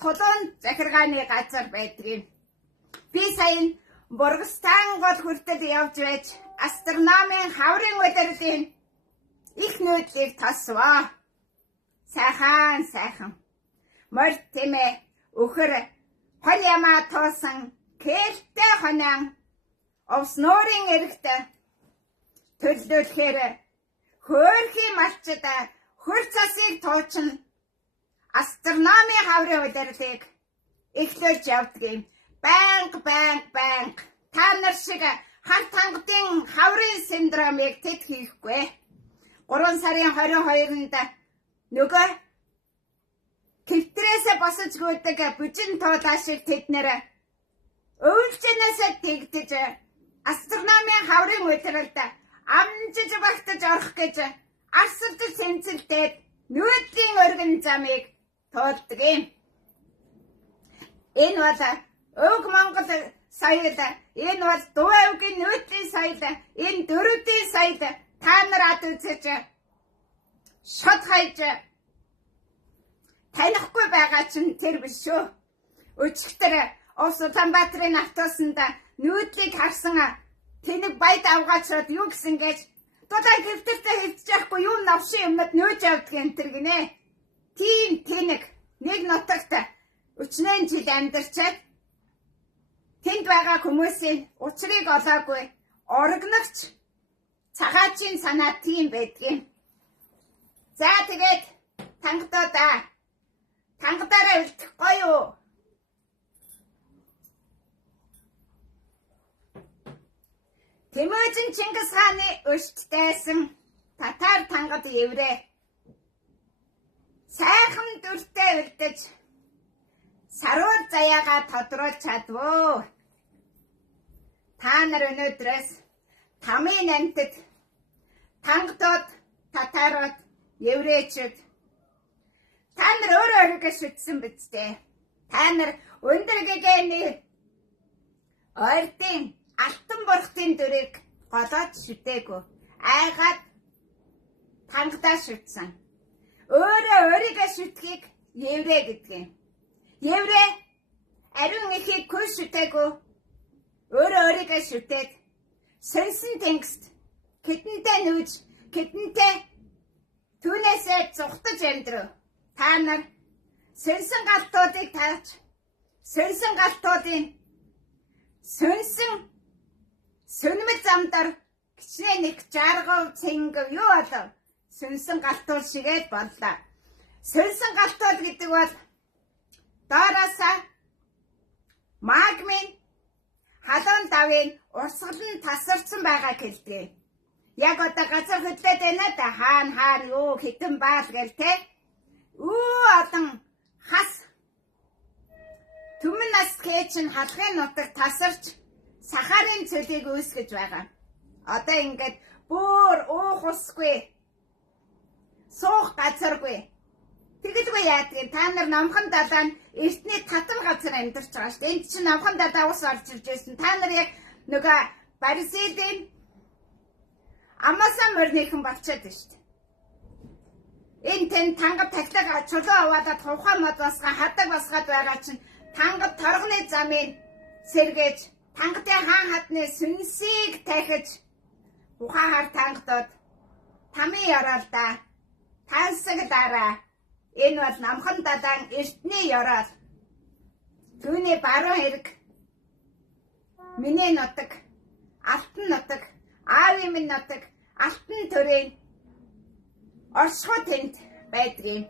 тулуун захиргааны газар байдаг юм. Би сая Бургастан гол хүртэл явж байж астрономийн хаврын удирдлын их нөөдлийг тосвоо. Сайхан. Морь тэмээ өхөр хол ямаа тоосон кэлтэй хониан овс нуурын эрэхтэй төлөөлөхээр хөөрхийн малчид хөр цасыг туучин астрономийн хаврын удирдлыг эхлүүлж явдаг юм. Банк. Та нар шиг харт хангалтын хаврын синдромыг тэд хийхгүй. 3 сарын 22-нд нөгөө Твиттерээсээ босож гүйдэг бүжин туулаа шиг тэд нэр өвлжнээсээ тэгдэж астрономийн хаврын удиралд амжиж багтаж орох гэж арсалж сэнцэлдээд нүүдлийн өргөн замыг туулдаг юм. Энэ бол өг Монгол соёл, энэ бол дуу өвгийн нүүдлийн соёл, энэ дөрөвдийн соёл та нар ад үзэж шод хайж танихгүй байгаа чинь тэр биш шүү. Өчигдөр Улс Улаанбаатарын автобусанд нүүдлийг харсан тэнэг баяд авгаачраад юу гэсэн гэж дулаан хэвтэртэй хэвтэж яахгүй юу навшин юмнад нөөж явдаг энэ төр гинэ. Тийм тэнэг нэг нутагт өчнөн жил амьдарчаад тэнд байгаа хүмүүсийн учрыг олоогүй орогногч цагаачийн санаа тийм байдгийн. За тэгээд тангадаараа үлдэхгүй юу? Тэмөөжин Чингис хааны өшттэйсэн татар тангад еврей сайхан дүртэй үлдэж саруул заяагаа тодруулж чадвуу. Та нар өнөөдрөөс тамийн амьтад тангадууд, татарууд, еврейчүүд та нар өөрийгөө шүтсэн биз дээ. Та нар өндөр гэгээний ойртын алтан бурхтын дүрийг голоод шүтээгүй. Айгаад тангадаа шүтсэн. Өөрийгөө шүтхийг еврей гэдэг юм. Еврей ариун ихийг хүн шүтээгүй. Өөрийгөө шүтээд сонсон тэнгист хитэнтэй нүүж, хитэнтэй түүнээсээ зүхтаж амьдрав. Та нар сонсон галтуудыг тааж, сонсон галтуудын сонмол замдар гिचнээ нэг жаргав цэнгав юу болов? Сонсон галтууд шигээд боллоо. Сонсон галтууд гэдэг бол доороосаа магмын халуун давын урсгалан тасарсан байгааг хэлдэг. Яг одоо газар хөдлөөд байна да хаана юу хитэн баал гэл те. Олон хас түмэн нас гээчин халахын нутаг тасарч сахарын цөлийг үүсгэж байгаа. Одоо ингээд бүр уух усгүй суух газаргүй тэгэлгүй яадаг. Та нар намхан далаа нь эртний татал газар амьдарч байгаа шүү дээ. Энд чинь намхан далаа ус орж ирж байсан. Та нар яг нөгөө Барисилийн Амасан морныхан болчиход байна шүү дээ. Энэ тэн тангад тахлаг чулуу аваад тухайн мод басгаа хадаг басгаад байгаа чинь тангад торгоны замын сэргээж тангадын хаан хадны сүнсийг тахиж ухаахаар тангадууд тамийн ёроолда тансагдараа. Энэ бол намхан далайн эртний ёроол. Түүний баруун хэрэг миний нутаг, алтан нутаг, аавын минь нутаг, алтан төрийн оршихуй тэнд байдаг юм.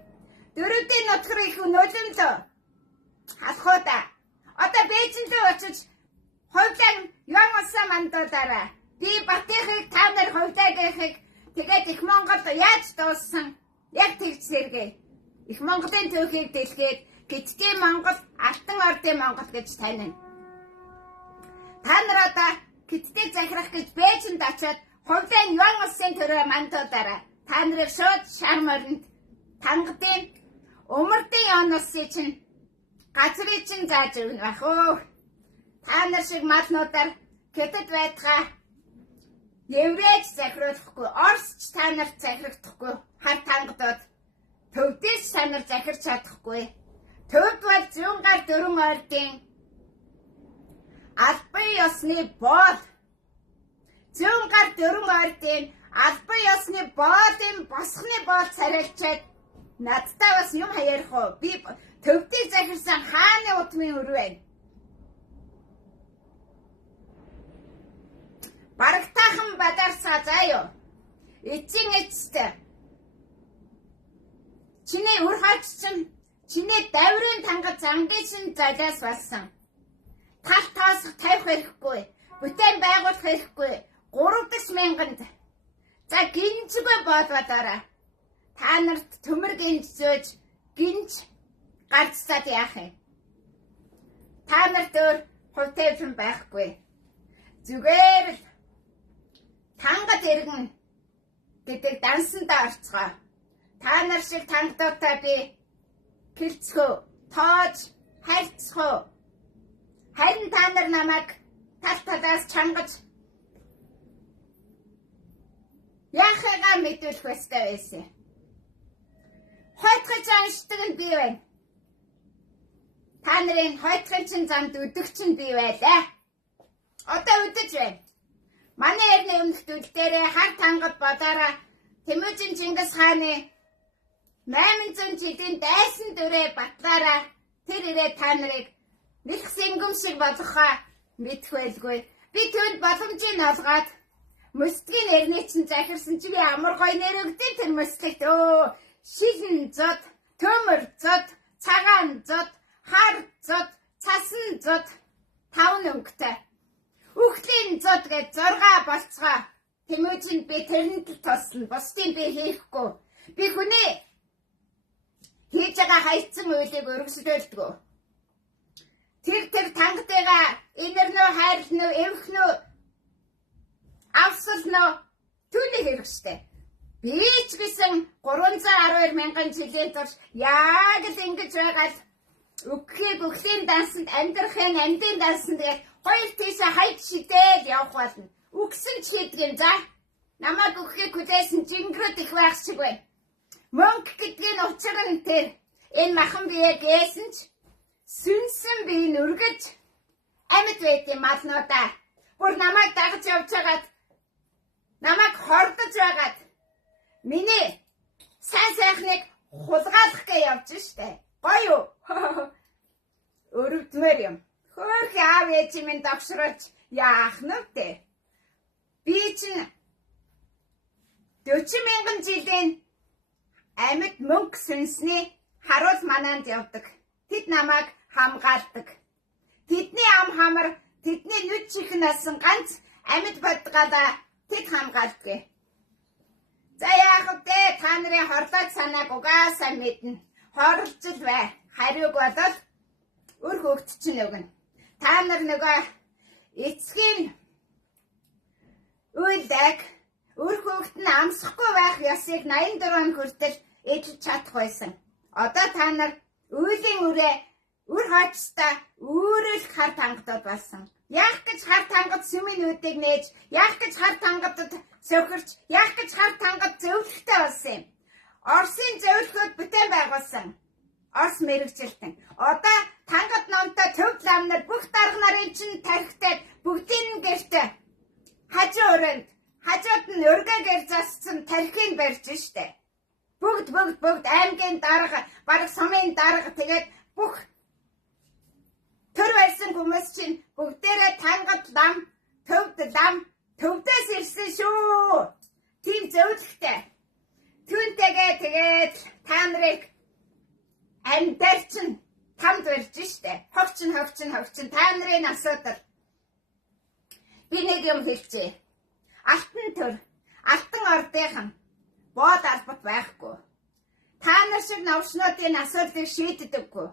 Дөрөвдийн нутгаар их нөлөөлөө халахуда. Одоо Бээжиндээ очиж хувьлаа юм уусаа мандуулаарай. Би Батыхыг та нар хувьлаагийнхыг тэгээд их Монгол яаж дууссан? Яг тэгж сэргээ. Их Монголын түүхийг дэлгээд Гитгий Монгол, Алтан ордын Монгол гэж танина. Та нар одоо хиттэй захирах гэж Бээжинд очиод хувлын юан улсын төрөө мандуудаараа та нарыг шууд шар моринд тангадын өмөрдийн юан улсын чинь газрыг чинь зааж өгнө бах уу. Та нар шиг малнуудаар хятад байтгаа еврейч захируулахгүй, орсч та нарт захирагдахгүй хар тангадууд төвдөөс та нар захирч чадахгүй. Төвд бол зүүн гар дөрвөн ойрдын албан ёсны боол. Зүүн гар дөрвөн ойрдын албан ёсны боолын босхны боол царайлчаад надтай бас юм хаярах уу? Би төвдийг захирсан хааны удмын өр байна. Барагтаахан бадарсаа заяо. Эцсийн эцэстэ. Чиний үр хойччин чиний даврын тангад зангийн шин залаас болсон. Тал таасах тавих хэрэггүй. Бүтээн байгуулах хэрэггүй. 3 мянганд. За гинжгүй боолводоорой. Та нарт төмөр гинж зөөж гинж гарцсаад яах юм? Та нарт өөр хувь тавилан байхгүй. Зүгээр л тангад иргэн гэдэг дансандаа орцгоо. Та нар шиг тангадуудаа би хэлцгөө, тоож, хайрцгөө. Харин та нар намайг тал талаас чангаж яахыгаа мэдүүлэх ёстой байсан. Хойтгож аншдаг нь би байна. Та нарын хойтгын чин замд өдөх чин би байлаа. Одоо өдөж байна. Манай эртний өмнөх дүүл дээрээ хар тангад бодоороо Тэмүүжин Чингис хааны 800 жилийн дайсан дүрээ батлаараа тэр ирээд та нарыг нэг сэнгүм шиг болгохоо мэдэх байлгүй. Би түүнд боломжийг олгоод мөсдгийн эрний чинь захирсан чи би амар гой нэр өгдөө тэр мөслөгт өө шилэн зод, төмөр зод, цагаан зод, хар зод, цасан зод 5 өнгөтэй. Үхлийн зод гэж 6 болцгоо. Тэмүүжин би тэрэнд л тослно. Бусдын би хийхгүй. Би хүний хийж байгаа хайцсан үйлийг өргөсөлдөлдгөө. Тэр тангадыгаа инэрнөө хайрлнөө, эвхнөө, авсалнөө түүний хэрэг штэ. Би ч гэсэн 312 мянган жилийн турш яг л ингэж байгаа л үххийг үхлийн дансанд амьдрахын амьдын дансанд тэгээд хоёр тийшээ хайд шидэл явах болно. Үгсэн ч хийдэг юм за. Намайг үххийг хүлээсэн жингрүүд их байх шиг байна. Мөнгө гэдгийг учир нь тэр энэ махан бие гээсэн ч сүнсэн бие нүргэж амьд байт юм малнуудаа. Бүр намайг дагаж явж байгаад намайг хордож байгаад миний сайн сайхныг хулгайлах гэж явж штэ. Гоё юу? Өрөвдмөр юм. Хөөх аав ээж минь давшруулж яах нүвтэй. Би чинь 40 мянган жилийн амьд мөнгө сүнсний харуул манаанд явдаг. Тэд намайг хамгаалдаг. Тэдний ам хамар, тэдний нүд чихэн насан ганц амьд бодгаалаа тэд хамгаалдаг. За яах вэ? Та нарын хорлоод санааг угаасаа мэднэ. Хорлж л бай. Хариуг болол үр хөвгт чинь өгнө. Та нар нөгөө эцгийн үйлдэг үр хөвгт нь амсахгүй байх ёсыг 84 хүртэл эдэлж чадах байсан. Одоо та нар үйлийн үрээ үр хойчтой үүрэл хар тангадууд болсон. Яах гэж хар тангад сүмийн үүдийг нээж, яах гэж хар тангадад сөхөрч, яах гэж хар тангад зөвлөлттэй болсон юм. Орсын зөвлөхөд бүтээн байгуулсан. Орс мэрэгжилтэн. Одоо тангад номтой төв лам нар бүх дарга нарын чинь тархитай бүгдийн нь гэртээ. Хажуу өрөөнд хажууд нь өргөгээр зассан тархийг барьж штэ. Бүгд аймгийн дарга, бараг сумын дарга тэгээд бүх төр байсан хүмүүс чинь бүгдээрээ тангад лам, төвдөөс ирсэн шүү. Тийм зөвлөлттэй. Түүнтэйгээ тэгээд та нарыг амьдар чинь тамд барьж штэ. Ховчин та нарын асуудал. Би нэг юм хэлчихье. Алтан төр, алтан ордынхан бод албат байхгүй. Та нар шиг навчнуудын асуудлыг шийддэггүй.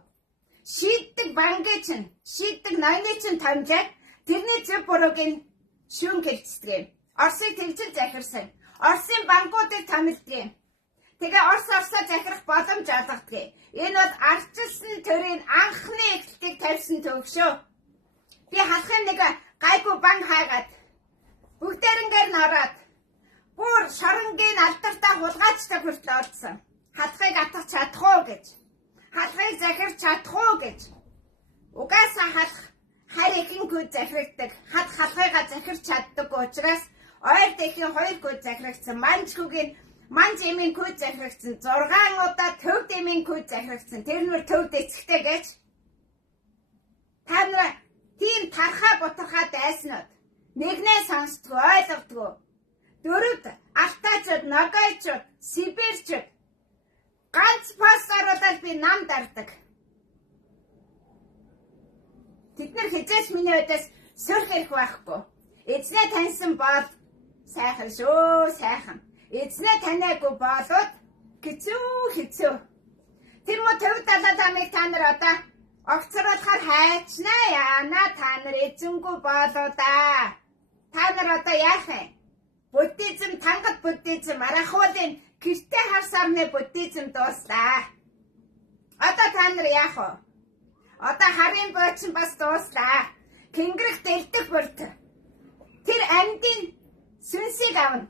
Шийддэг бангийн чинь, шийддэг ноёны чинь томжаад Тэрний зөв бурууг нь шүүн гэлцдэг юм. Оросыг тэгжил захирсан. Оросын банкуудыг томилдог юм. Тэгээ Оросоо захирах боломж олгодог юм. Энэ бол ардчилсан төрийн анхны эхлэлтийг тавьсан төв шүү. Би халахын нэг гайгүй банк хаагаад бүгдээрнгээр нь ороод бүр шоронгийн алдартай хулгайчтай хүртэл орсон. Халахыг атгах чадах уу гэж. Халахыг захирч чадах уу гэж. Угаасаа халах харь ихэн код захирагддаг. Халахыгаа захирч чаддаг учраас ойр дэхийн 2 код захирагдсан. Манчгүйгийн манж эмийн код захирагдсан. 6 удаа төвд эмийн код захирагдсан. Тэрнэр төвд эцэгтэй гэж. Та нар тийм тархаа бутархаа дайснууд нэгнээ сонсдгоо ойлгодгоо. Дөрөвд алтайчууд, ногойчууд, сибирчууд ганц пост оруулаад би нам дардаг. Тэд нар хизээс миний өдөөс сөрх ирэх байхгүй. Эзнээ таньсан бол сайхан шүү, сайхан. Эзнээ таниагүй болоод хэцүү. Тэр мө төв далаад амиг та нар одоо огцруулахаар хайчнаа яана та нар эзэнгүй болоо да. Та нар одоо яах вэ? Буддизм, тангад буддизм, арахуулын гэртээ харсарны буддизм дууслаа. Одоо та нар яах вэ? Одоо харын боочин бас дууслаа. Тэнгэрх дэлдэг бүрт. Тэр амьдын сүнсийг авна.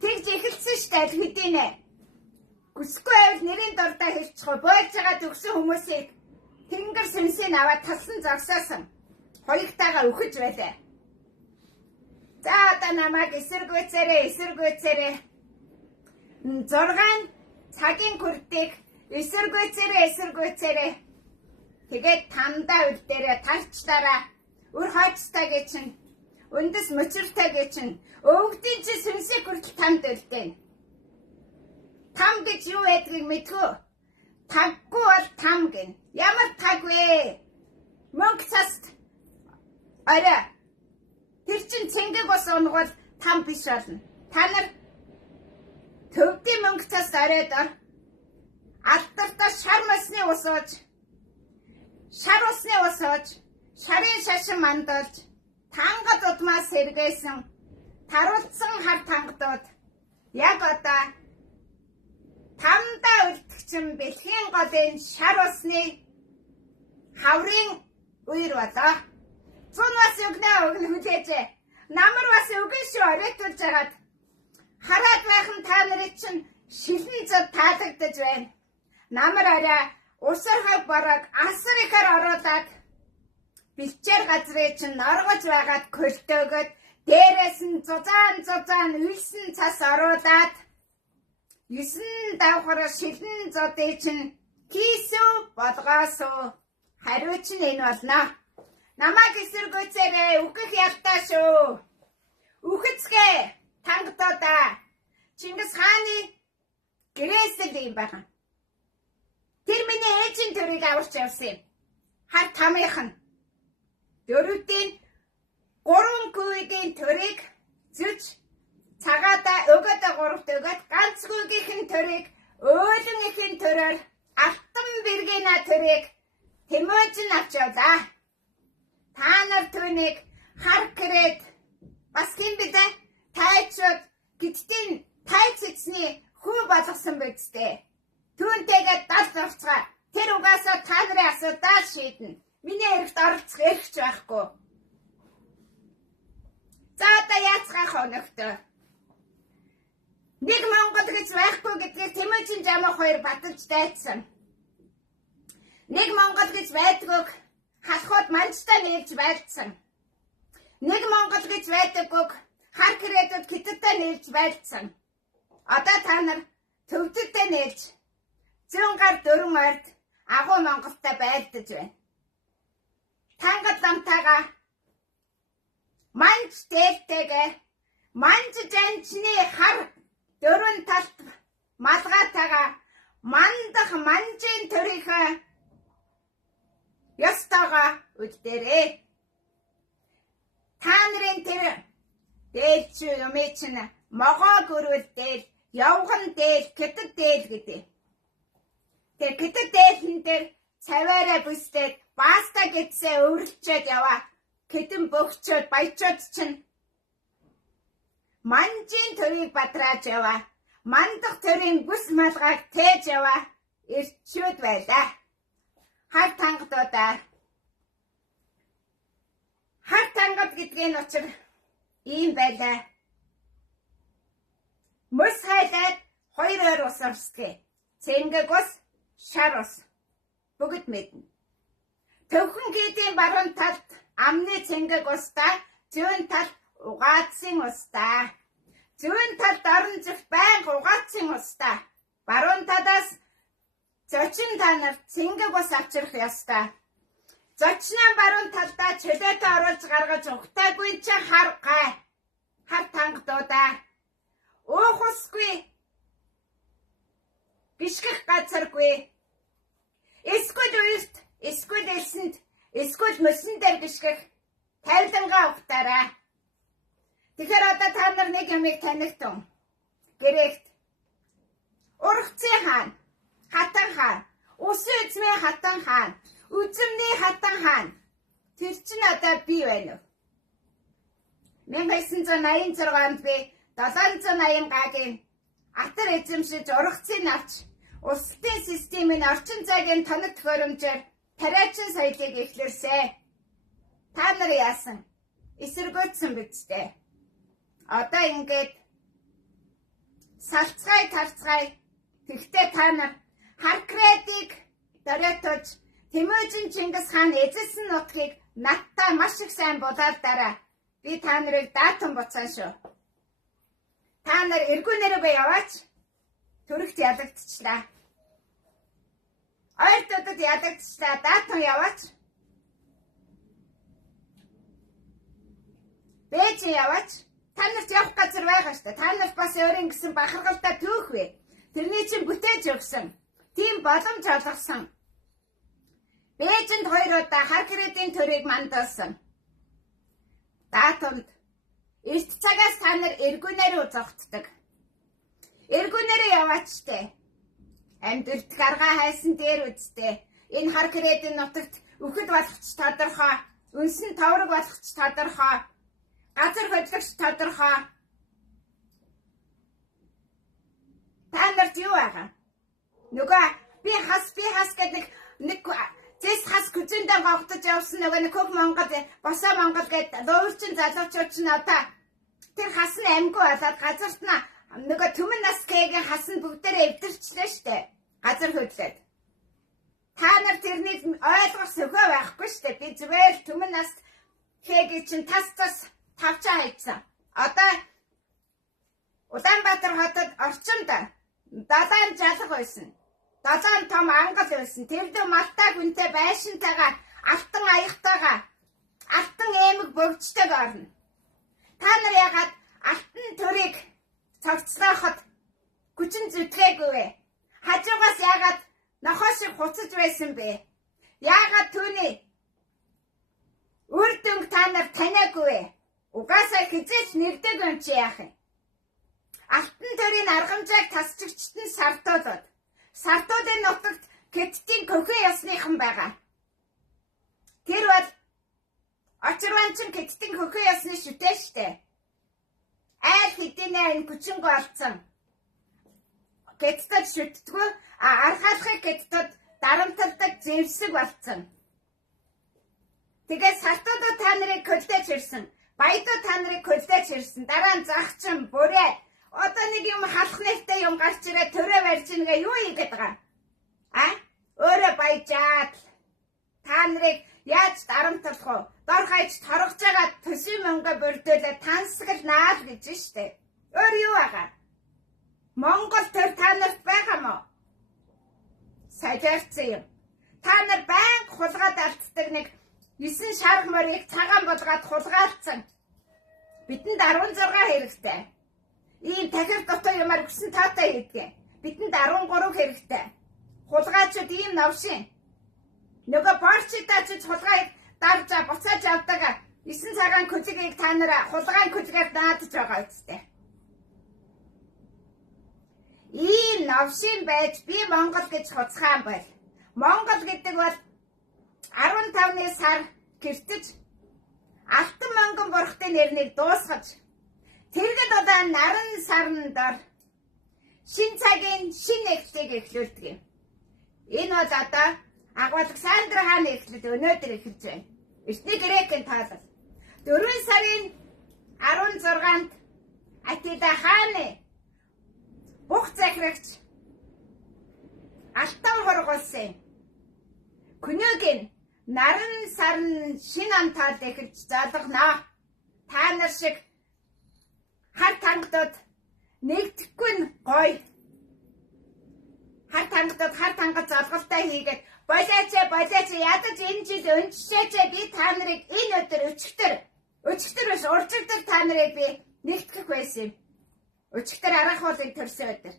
Тэгж эхэлсэн штэ аль хэдийнэ. Гүсгүй байвал нэрийн дурдаа хэлчих. Боолж байгаа төгсөн хүмүүсийг тэнгэр сүнсийг аваад талсан зогсоосон. Хоёртайгаа өхөж байлаа. За одоо намайг эсэргүүцээрээ. 6 цагийн хүртийг эсэргүүцээрээ. Тэгээд тамдаа үл дээрээ тарчлаараа үр хойцтойгээ чинь өндөс мөчөртэйгээ чинь өвгдийн чи сүнсийг хүртэл тамд үлдээ. Там гэж юу байдгийг мэдгүй. Таггүй бол там гин. Ямар таг вэ? Мөнгө цаст. Арай. Тэр чин цэнгэг ус унгал там биш болно. Та нар төвдийн мөнгө цаст ороод алдартаа шар масны ус ууж, шар усны ус ууж, шарын шашин мандуулж, тангад удмаас сэргээсэн, таруулсан хар тангадууд яг одоо тамдаа үлдгчэн бэлхийн голын шар усны хаврын үер болоо. 100 бас өгнө хүлээжээ. Намар бас өгөн шүү оройтуулж хагаад. Хараад байхын та нарын чинь шилэн зад таалагдаж байна. Намар арай усар хав бараг асар ихээр оруулаад бэлчээр газрыг чинь норгож байгаад көлтөөгöd дээрээс нь зузаан үлсэн цас оруулаад 9 давхар шилэн зодыг чинь кисүү болгоосоо хариу чинь энэ болно. Намайг эсэргүүцээрээ үхэх ялтаа шүү. Үхэцгээ тангадаа. Чингис хааны гэрээсэл юм байна. Тэр миний ээжийн төрийг аварч явсан юм. Хар тамийнх нь. Дөрөвдийн 3 гүйдийн төрийг зүж цагаатаа өгөөд 3-т өгөөд ганцгүйгийнхэн төрийг өөлөн ихэн төрөөр алтан бэргина төрийг тэмүүжин авч явлаа. Та нар түүнийг хар гэрээд бас тийм бидэ тайчууд гидтийн тайц эцний хүү болгосон бидтэй. Түүнтэйгээ дал зурцгаа. Тэр угаасаа та нарын асуудал шийднэ. Миний хэрэгт оролцох эрхч байхгүй. За одоо яацгаах өнөختөө. Нэг Монгол гэж байхгүй гэдгийг Тэмүүжин Жамах 2 баталж дайцсан. Нэг Монгол гэж байдгүйг халахууд манчтай нээлж байлцсан. Нэг Монгол гэж байдаггүйг хар гэрээдүүд хятадтай нээлж байлцсан. Одоо та нар төвдөдтэй нээлж 100 гар 4 орд агуу Монголтой байлдаж байна. Тангад ламтайгаа манч дээлтэйгээ манж жанчны хар 4 талт малгайтайгаа мандах манжийн төрийнхөө ястаага үлдээрээ. Та нарын тэр дээлч юм чинь могоо гөрвөл дээл, явган дээл, гэтэд дээл гэдэг. Тэр гэтэд дээлэн дээр цаваараа бүсдээд баста гэдсээ өөрчлөж яваа. Хэдэн бөгчөд баячууд чинь манжийн төрийг бадрааж яваа. Мандах төрийн бүс малгайг тээж яваа. Ирчүүд байлаа. Хар тангадуудаа. Хар тангад гэдгийн учир ийм байлаа. Мөс хайлаад 2 ойр ус орсдгийг. Цэнгэг ус, шар ус. Бүгд мэднэ. Төвхөн гидийн баруун талд амны цэнгэг устаа, зүүн талд угаацын устаа. Зүүн талд орон зүгт байнга угаацын устаа. Баруун талаас зочин та нар цэнгэг ус авчрах ёстой. Зочноо баруун талдаа чөлөөтэй оруулж гаргаж ухтаагүй ч хар гай. Хар тангадуудаа. Уух усгүй. Гიშгэх газаргүй. Эсвэл уйлт, эсвэл элсэнд, эсвэл мөсөн дээр гიშгэх тайлангаа ухтаарай. Тэгэхээр одоо та нар нэг юмыг танигтун. Гэрэгт ургацын хаан, хатан хаан, усын эзмийн хатан хаан, үзэмний хатан хаан. Тэр чинь одоо би байна уу? 1986 онд би 780 гагийн атар эзэмшиж ургацын авч улсын системийн орчин цагийн тоног төхөөрөмжөөр тариачин соёлыг эхлэрсэ. Та нар яасан? Эсэргүүцсэн биз дээ. Одоо ингээд салцгай тарцгай. Тэгтээ та нар Харкредийг дөрөтөж Тэмүжин Чингис хаан эзэлсэн нутгийг надтай маш их сайн булаалдаарай. Би та нарыг даатан буцаан шүү. Та нар эргүүнээрээ яваач. Төрөгт ялагдчихлаа. Ойртодод ялагдчихлаа. Даатан яваач. Бээжин яваач. Та нарт явах газар байгаа штэ. Та нарт бас өөрийн гэсэн бахаргалтай төөх вэ. Тэрний чинь бүтээж өгсөн. Тийм боломж олгосон. Бээжинд 2 удаа Харкредийн төрийг мандуулсан. Даатанд эрт цагаас та нар эргүүнээрээ зогтдог. Эргүүнээрээ яваач штэ. Амьдралд гаргаа хайсан дээр үсттэй. Энэ Харкредийн нутагт үхэд болгоч тодорхой, үнсэн товрог болгоч тодорхой, газар хөдлөгч тодорхой. Та нарт юу байгаа? Нөгөө би хас гэдэг нэг зэс хас күзэндээ гогдож явсан нөгөө нэг хөг Монгол, босоо Монгол гэдэг луурчин залуучууд ч одоо тэр хас нь амьгүй болоод газарт нь нөгөө Түмэн нас гэгийн хас нь бүгдээрээ эвдэрчлээ штэ. Газар хөдлөөд. Та нар тэрнийг ойлгох сөхөө байхгүй штэ. Би зүгээр Түмэн нас гэгийн чинь тас тавчаа хайцсан. Одоо Улаанбаатар хотод орчинд 7 жалга байсан. 7 том ангал байсан. Тэр дэ малтай хүнтэй байшинтайгаа, алтан аягтайгаа, алтан эмэг бөгжтэйг орно. Та нар ягаад алтан төрийг цогцлооход хүчин зүтгээгүй вэ? Хажуугаас ягаад нохоо шиг хуцаж байсан бэ? Ягаад түүний үр дүнг та нар таниагүй вэ? Угаасаа хизээч нэрдэг юм чи яах юм? Алтан төрийн аргамжааг тасчигчд нь сартуулууд. Сартуудын нутагт Хеттийн Көхөн ёсныхан байгаа. Тэр бол очирванчин Хеттийн Көхөн ёсны шүтээ штэ. Айл хэдийнэ энэ хүчинг олцсон. Хеттод шүтдгүү архаалахыг Хеттод дарамталдаг зэвсэг болцсон. Тэгээд сартуудад та нарыг хөлдөөж ирсэн. Баядууд та нарыг хөлдөөж ирсэн. Дараа нь загчин бүрээ. Одоо нэг юм халах нэртэй юм гарч ирээ төрөө барьж ингээ юу хийгээд байгаа? Өөрөө баяжаад та нарыг яаж дарамтлах вэ? Дор хаяж торгож байгаа төсвийн мөнгө бүрдүүлээ тансгал наал гэж штэ. Өөр юу байгаа? Монгол төр та нарт байгаа мó? Сажаарцсан юм. Та нар байнга хулгаад алддаг нэг 9 шарх морийг цагаан болгоод хулгаалцсан. Бидэнд 16 хэрэгтэй. Ийм тахир дотор юмар өгсөн таатай хийдгээ. Бидэнд 13 хэрэгтэй. Хулгайчид ийм новшин. Нөгөө борчидаач хулгайг дарж буцааж авдаг 9 цагаан күлгийг та нар хулгайн күлгээр даадж байгаа үстэй. Ийм новшин байж би Монгол гэж хуцгаан бол. Монгол гэдэг бол 15-ны сар гэртэж Алтан манган бурхтын нэрнийг дуусгаж тэргэд удаа наран сарн дор шин цагийн шин эхлэлийг эхлүүлдэг юм. Энэ бол одоо Агвалександр хааны эхлэл өнөөдөр эхэлж байна. Эртний грекийн таалал 4 сарын 16-нд Атида хааны бүх захирагч алтан хургуулсан Күнөөгийн наран сарн шин амтал эхэлж залгана. Та нар шиг хар тангадууд нэгдэхгүй нь гоё. Хар тангад залгалтай хийгээд болооч ядаж энэ жил өнчшээч би та нарыг энэ өдөр өчигдөр биш уржигдөр та нарыг би нэгтгэх байсан юм. Өчигдөр арах уулыг төрсөн өдөр.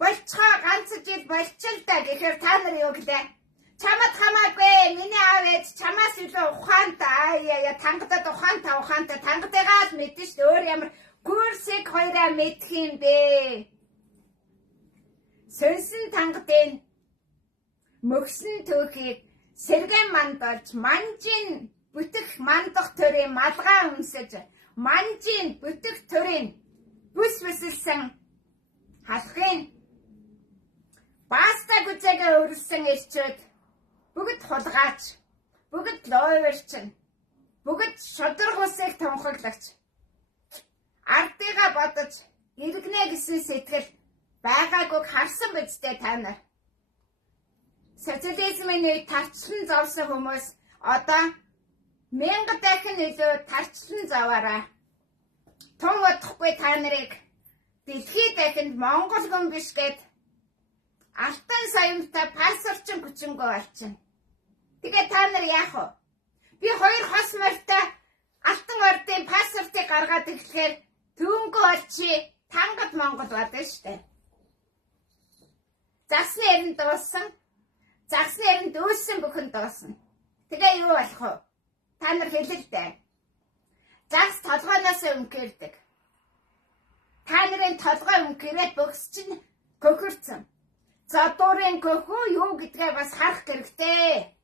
Болцгоо ганц жил болчихлоо гэхээр та нар юу гэлээ? Чамд хамаагүй миний аав ээж чамаас илүү ухаантай тангадад ухаантай тангадыгаа л мэдэн шүү дээ. Өөр ямар курсыг хоёроо мэдэх юм бэ? Сөнсөн тангадын мөгсөн түүхийг сэргэн мандалж манжин бүтэх мандах төрийн малгай өмсөж манжин бүтэх төрийн бүсэлсэн халахын баста гүцэгээ өрөлсөн ирчүүд бүгд хулгаач, бүгд лойверчин, бүгд шодрог усыг тунхаглагч ардыгаа бодож иргэнэ гэсэн сэтгэл байгаагүй харсан бидтэй та нар. Социализмын үед тарчлан зовсон хүмүүс одоо 1000 дахин илүү тарчлан зовоорой. Тун удахгүй та нарыг дэлхий дахинд Монгол хүн биш гэд алтан соёмтой пассворчин хүчингөө олчихно. Тэгээ та нар яах вэ? Би 2 хос морьтой алтан ордын пассвортыг гаргаад ирэхээр түүнгөө олчи тангад Монгол байдаг штэ. Загсны эрэнд дууссан. Загсны эрэнд дүүссэн бүхэн дуусна. Тэгээ юу болох вэ? Та нар хэлэлтэй. Загс толгойноос өмгөрдөг. Та нарын толгой өмгөрөөд бөхс чинь көхөрцөн. Задуурын көхөө юу гэдгээ бас харах хэрэгтэй.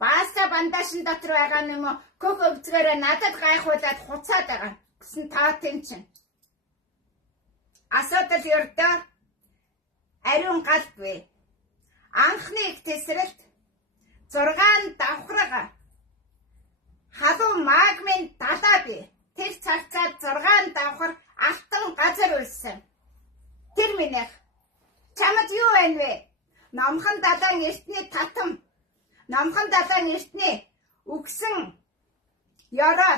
Бааса бандашин дотор байгаа юм уу? Көх өвцгөрөө надад гайхуулаад хуцаад байгаа гэсэн таа тэнчин. Асуудал ердөө ариун галбэ. Анхны их тесрэлт 6 давхрага халуун магмын далаа бий. Тэр цагцаад 6 давхар алтан газар үлсэн. Тэр минийх чамд юу байна вэ? Номхон далайн эртний татам. Номхон далайн эртний үгсэн ёроо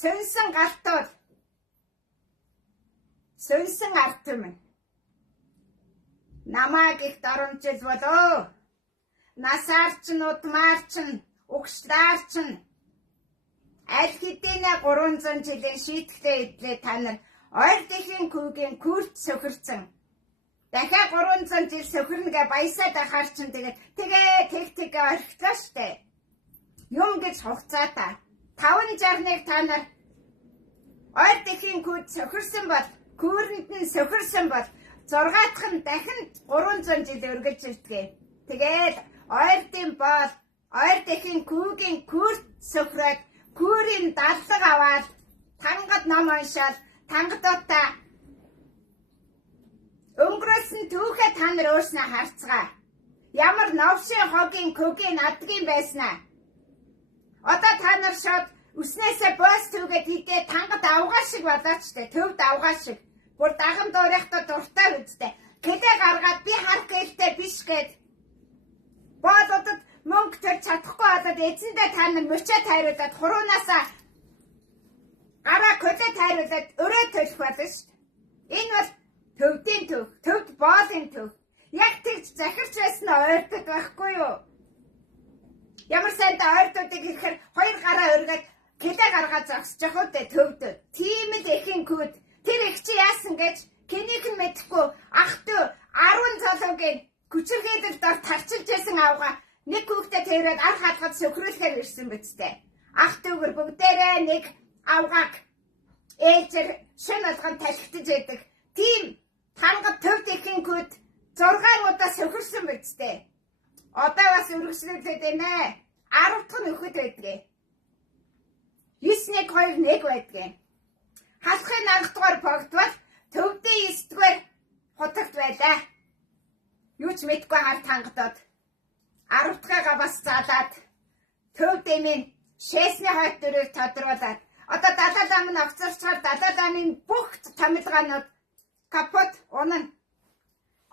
сөнсөн гартууд сөнсөн арт юм. Намайг их дарамжил болоо. Насаарч нь удмаарч нь угшлаарч нь аль хэдийнэ 300 жилийн шийтгэлээ идлээ та нар ойр дэхийн хүүгийн күрт сөхөрцөн. Дахиад 300 жил сөхөрнөгээ баясаад ахаар чинь тэгээ орхитлоо штэ. Юм гэж хугацаатай 561 та нар ойр дэхийн күүд сөхөрсөн бол күүрэнд нь сөхөрсөн бол 6 дахь нь дахин 300 жил өргөж ирдэг. Тэгээд ойр дэхийн күүгийн күрт сөхрөөд күүрийн даллаг аваад тангад ном уншаал тангадуудаа өнгөрөөсөн түүхээ та нар өөрснөө харцгаа. Ямар новшин хогийн көгийн адгийн байснаа. Одоо та нар шууд үснээсээ бос түүгээд идээ тангад авгаа шиг болоочтой. Төвд авгаа шиг. Бүр дагам дуурайхтаа дуртай үстэй. Кэдэ гаргаад би харах гэлтэй биш гэд. Боодод мөнгө төрж чадахгүй болоод эзэндээ та нар мөчөө тайруулаад хуруунаасаа гараа көдөө тайруулаад өрөө төлөх болно шүү. Энэ бол төвдийн төв, төвд боолын төв. Яг тэгж захирч байсан ойртод байхгүй юу? Ямар сайд ойртуудыг ихээр 2 гараа өргөд кэдэ гаргаад зогсож явах үү төвд. Тийм л эхийн күүд. Тэр их чи яасан гэж кэнийг нь мэдэхгүй ах トゥ 10 залуугийн күчирхийлэл дор тарчилж байсан авгаа нэг хүүхдээ тэрээд ар хатгад сөхрүүлэхээр ирсэн бицтэй. Ах トゥ гэр бүгдээрээ нэг авгааг ээлжээр шин алган талхитаж байдаг. Тийм тангад төвд ихийн күүд 6 удаа сөхөрсөн бицтэй. Одоо бас өргөжлүүлээд байна. 10 дахь нь өхөд байдгээ. 9-1-2 байдгийн. Халахын анхдугаар богдвол төвдөө 9-р хутагт байлаа. Юу ч мэдгүй харт хангадаад 10-га бас залаад төвдөө минь шээсний хойд дөрөв тодруулаад одоо далаа ламын офицерчаар далаа ламын бүх томилгаанууд капот унана.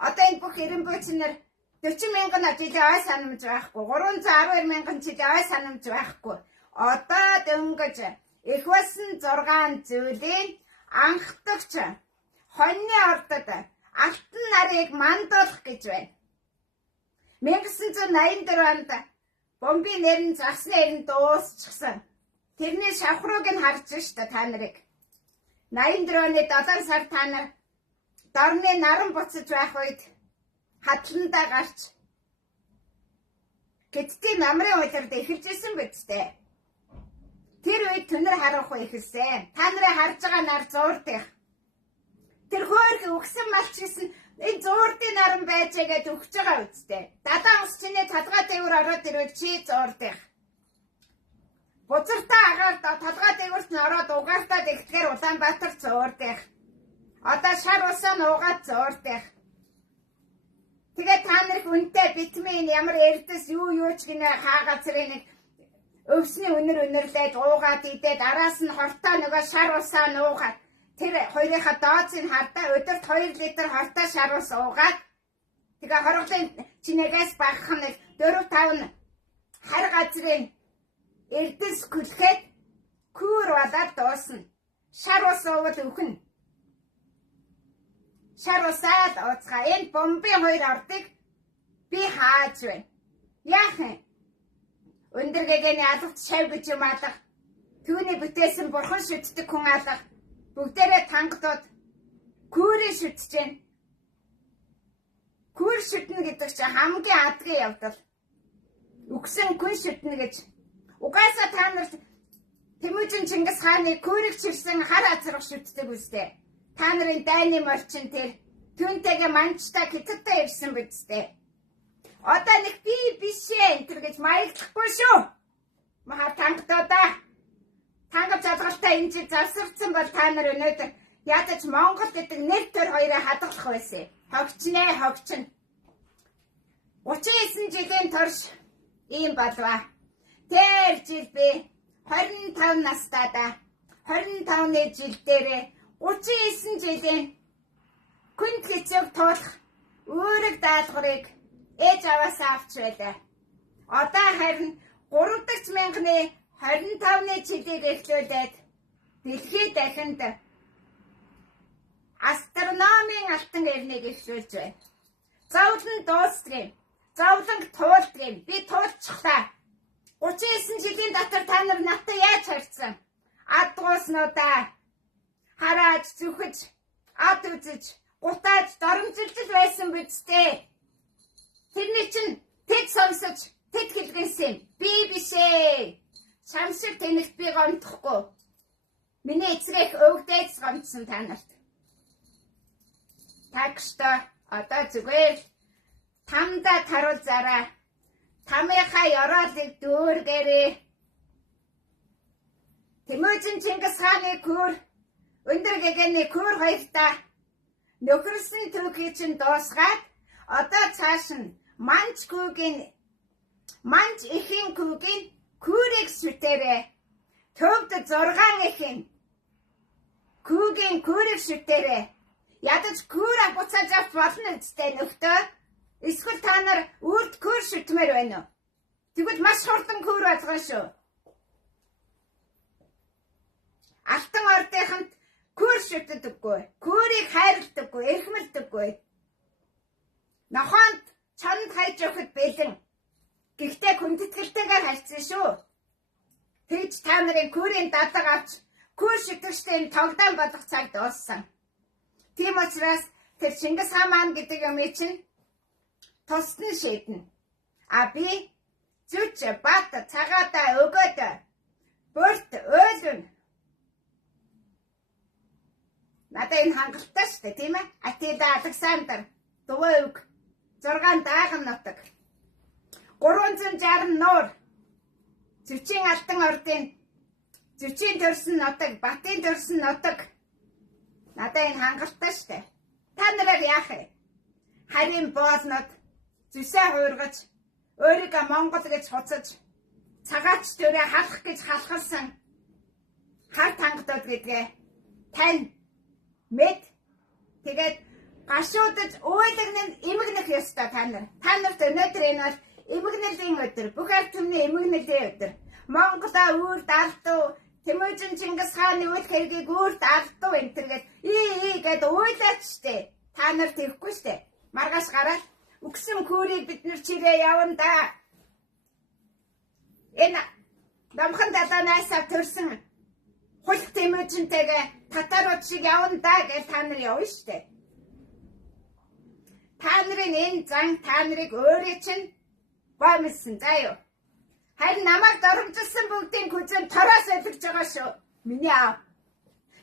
Одоо энэ бүх эренбүйчнэр 40,000 жилийн ой санамж байхгүй, 312 мянган жилийн ой санамж байхгүй. Одоо дөнгөж их болсон 6 зүйлийн анхдагч хоньны ордод алтан нарыг мандуулах гэж байна. 1984 онд бомбын нэрн загсны нэрн дуусчихсан. Тэрний шавхрууг нь харж штэ та нарыг. 84 оны 7 сар та нар дорны наран буцаж байх үед хатландаа гарч гэтийн намрын улирд эхэлж исэн биз дээ. Тэр үед түнэр харах уу ихэлсэн. Та нарын харж байгаа нар зуурдах. Тэр хөөрхөн өгсөн малч гэсэн энэ зуурдын наран байж гээд өгч байгаа үстэй. Дадаа ус чиний талгаа дээгүүр ороод ирвэл чи зуурдах. Бузартаа агаар талгаа дээгүүрт нь ороод угаартаад ихтгэр Улаанбаатар зуурдах. Одоо шар усаа нуугаад зуурдах. Тэгээд та нарыг үнтэй витамин ямар эрдэс юу ч гинэ хаа газрын нэг өвсний үнэрлээд уугаад идээд араас нь хортоо нөгөө шар усаа нуугаад тэр хоёрынхаа дозыг хардаа өдөрт 2 литр хортоо шар ус уугаад тэгээ хорголын чинээс багах нэг 4-5 хар газрын эрдэс күлхэд күүр болоод дуусна. Шар ус уувал өхнө. Шар усаад ууцгаа энэ бомбын 2 ордыг би хааж байна. Яах юм? Өндөр гэгэний алгат шав гэж юм алга. Түүний бүтээсэн бурхан шүтдэг хүн алга. Бүгдээрээ тангадууд күүрийг шүтж байна. Күүр шүтнэ гэдэг чинь хамгийн адгийн явдал. Үгсэн күн шүтнэ гэж. Угаасаа та нар Тэмүүжин Чингис хааны күүрийг чирсэн хар азрах шүтдэг үстэй. Та нарын дайны морчин тэр түүнтэйгээ манчтай хятадтай ирсэн бидтэй. Одоо нэг би бишээ энэ гэж маягдахгүй шүү. Маа тангадаа. Тангав жадгалтай энэ жил завсарцсан бол та нар өнөөдөр ядаж Монгол гэдэг нэр төр хоёроо хадгалах байсан. Хогчнээ хогчин. 39 жилийн турш ийм болваа. Тэр жил би 25 настайдаа 25-ны жил дээрээ 39 жилийн күнд лицэг туулах үүрэг даалгаврыг ээж аваасаа авч байлаа. Одоо харин 3 дахь мянганы 25-ны жилийг эхлүүлээд дэлхийд дахинд астрономийн алтан эрнийг эхлүүлж байна. Зовлон дуустгийм. Зовлон туулдгийм. Би туулчихлаа. 39 жилийн дотор та нар надад яаж харьцсан? Адгууснуудаа хараад зүхэж, ад үзэж, гутааж, доромжилж байсан бидтэй. Тэрний чинь тэд сонсож, тэд хэлгэнсэн. Би бишээ. Шамшиг тэнэгт би гомдохгүй. Миний эцрэх өвгдөөс гомдсон та нарт. Тагштай одоо зүгээр тамдаа таруулзаараа. Тамийнхаа ёроолыг дүүргээрээ. Тэмүүжин Чингис хааны күүр, өндөр гэгэний күүр хоёртаа нөхөрсөн түүхий чинь дуусгаад одоо цааш нь манч ихийн күүгийн күүрийг шүтээрээ. Төвд 6 ихийн күүгийн күүрийг шүтээрээ. Ядаж күүр буцааж авч болно үстэй нөхдөө. Эсвэл та нар үрд күүр шүтмээр байна уу? Тэгвэл маш хурдан күүр болгоно шүү. Алтан ордынханд күүр шүтдэггүй. Күүрийг хайрладаггүй, эрхмэлдэггүй. Нохоонд чонд хайж өгөхөд бэлэн. Гэхдээ хүндэтгэлтэйгээр харьцсан шүү. Тэгж та нарын күүрийн дадаг авч күүр шүтгчдийн тогтоом болгох цаг дууссан. Тийм учраас тэр Чингис хаан маань гэдэг юм чинь тусдан шийднэ. А би зүч бат цагаатаа өгөөд бүрт ойлно. Надад энэ хангалттай шүү дээ, тийм ээ? Атила Александр, Дувөөг, 6 дааган нутаг. 360 нуур. Зүчийн алтан ордын Зүчийн төрсөн нутаг, Батын төрсөн нутаг. Надаа энэ хангалттай штэ. Та нараар яах вэ? Харин боолнод зүсээ хуургаж, өөрийгөө Монгол гэж хуцаж, цагаач төрөө халах гэж халахсан хар тангадууд гэдгээ тань мэд тэгээд гашуудаж уулагныг эмгэнэх ёстой та нар. Та нарт өнөөдөр энэ бол эмгэнэлийн өдөр, бүх ард түмний эмгэнэлийн өдөр. Монголоо үрд алдуу, Тэмүүжин Чингис хааны үйл хэргийг үрд алдуу энтергээд гээд уйлаач штэ. Та нар тэрхгүй штэ. Маргааш гараад үгсэн күрийг бид нар чирээ явна да. Энэ намхан далаанаасаа төрсөн хулх Тэмүүжинтэйгээ татарууд шиг явна да гэж та нар явна штэ. Та нарын энэ зан та нарыг өөрөө чинь боомлсон заа юу. Харин намайг доромжилсан бүгдийн күзэн тороос өлгөж байгаа шүү. Миний аав.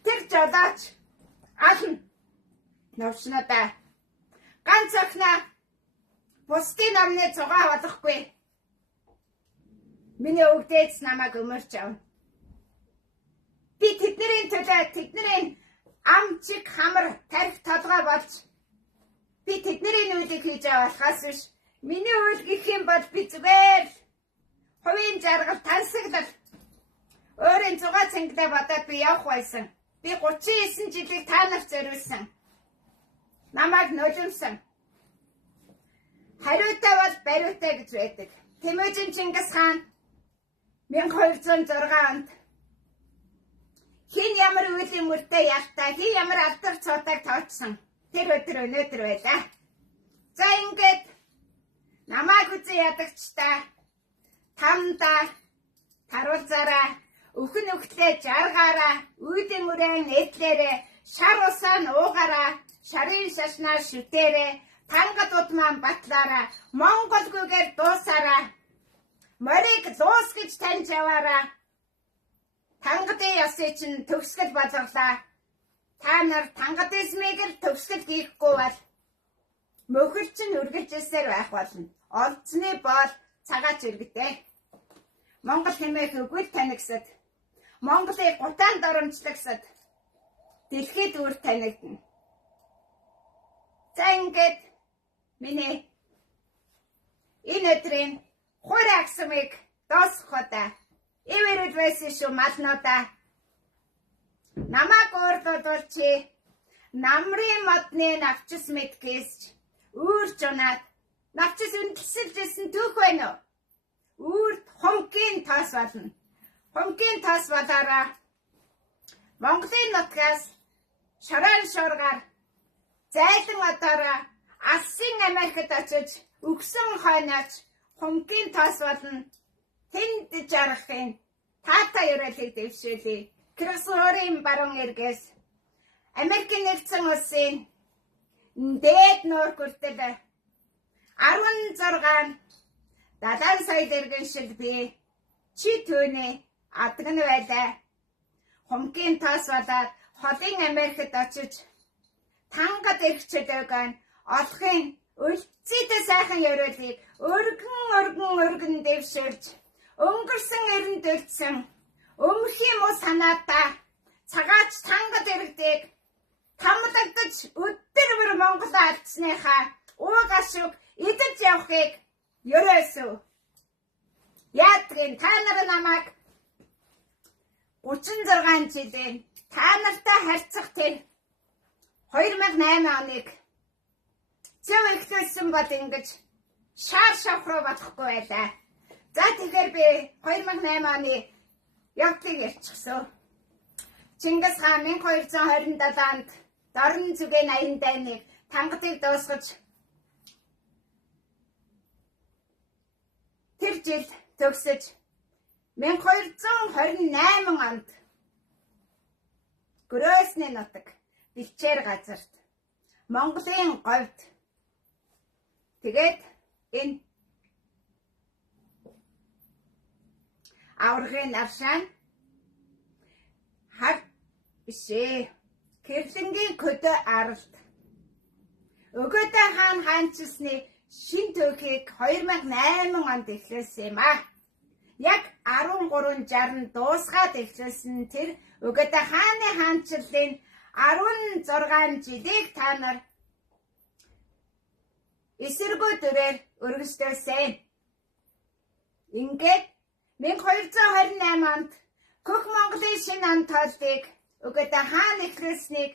Тэр жолооч ална. Навшнада. Ганц охиноо бусдын намны цугаа болохгүй. Миний өвдөөс намайг өмөрч авна. Би тэдний төлөө тэдний ам чиг хамар тарих толгой болж би тэдний үйлийг хийж авахаас биш. Миний үйл гэх юм бол би зүгээр хувийн жаргал тансаглал өөрийн зугаа цангилаа бодоод би явах байсан. Би 39 жилийг та нарт зориулсан. Намайг нулимсан. Хариутай бол бариутай гэж байдаг. Тэмүүжин Чингис хаан 1206 онд хин ямар үеийн мөртэй ялтаа, хин ямар алдар цоотойг тоочсон. Тэр өдөр өнөөдөр байлаа. За ингээд намайг үзэн ядагчтай тамда таруулзаараа өхөн өхлөө жаргаараа үйдэн үрээн этлээрээ шар усаа уугаараа шарын шашнаа шүтээрээ тангад удмаан батлаараа монголгүйгээр дуусаараа морийг луус гэж таньж яваараа тангадын ясыг чинь төгсгөл болголаа. Та нар тангадизмыг л төгсгөл хийхгүй бол мөхөр чинь үргэлжилсээр байх болно. Олцны боол цагаач иргэдэй. Монгол хэмээх үгэл танигсад, Монголыг гутаан доромжлагсад дэлхийд үр танигдана. За ингээд миний энэ өдрийн хурь агсмыг доосгохоо эвэрэл байсан шүү малнуудаа. Намайг уурлуулчи намрын модны навчис мэдгээс үүрж унаад навчис үнэлсэлжсэн түүх байна уу? Үрд хомгийн тас болно. Хомгийн тас болоороо Монголын нутгаас шорон шуургаар зайлан одоороо Алсын Америкт очиж өгсөн хойноч хомгийн тас болно. Тэнд жаргахын таата ерөөлийг дэвшүүлээ. Красорын баруун эргээс Америкийн нэгдсэн улсын дээд нуур хүртэл 16 далайн соёл иргэншил би чи түүний адган байлаа. Хомгийн тас болоод холын Америкт очиж тангад эрхчлөөг олохын үлцээтэй сайхан ерөөлийг өргөн дэвшүүлж өнгөрсөн эрэнд үлдсэн өмөрхийн муу санаатаа цагаач тангад иргэдэг тамлагдаж өдөр бүр Монгол алдсныхаа ууг ашиг идэж явахыг ерөөсөө яатрын та нар намайг 36 жилийн та нартай харьцах тэр 2008 оныг зөв эхлүүлсэн бол ингэж шаар шавхруу болохгүй байлаа. За тэгэхээр би 2008 оны явдлыг ярьчихсан. Чингис хаан 1227 онд Дорн зүгийн 80 дайныг тангадыг дуусгаж тэр жил төгсөж 1228 онд Грозны нутаг Бэлчээр газарт Монголын говьд тэгээд энэ аврагын навшаан хар бишээ Кэрлэнгийн көдө аралт Өгөөдөө хаан хаанчсны шин түүхийг 2008 онд эхлүүлсэн юм а. яг 13:60 дуусгаад эхэлсэн тэр Угата хааны хаанчлалын 16 жилийг та нар эсэргүүцээр өргөжлүүлсэн. Ингээд 1228 онд Хөх Монголын шинэ ан тооллыг Угата хаан эхлүүлснийг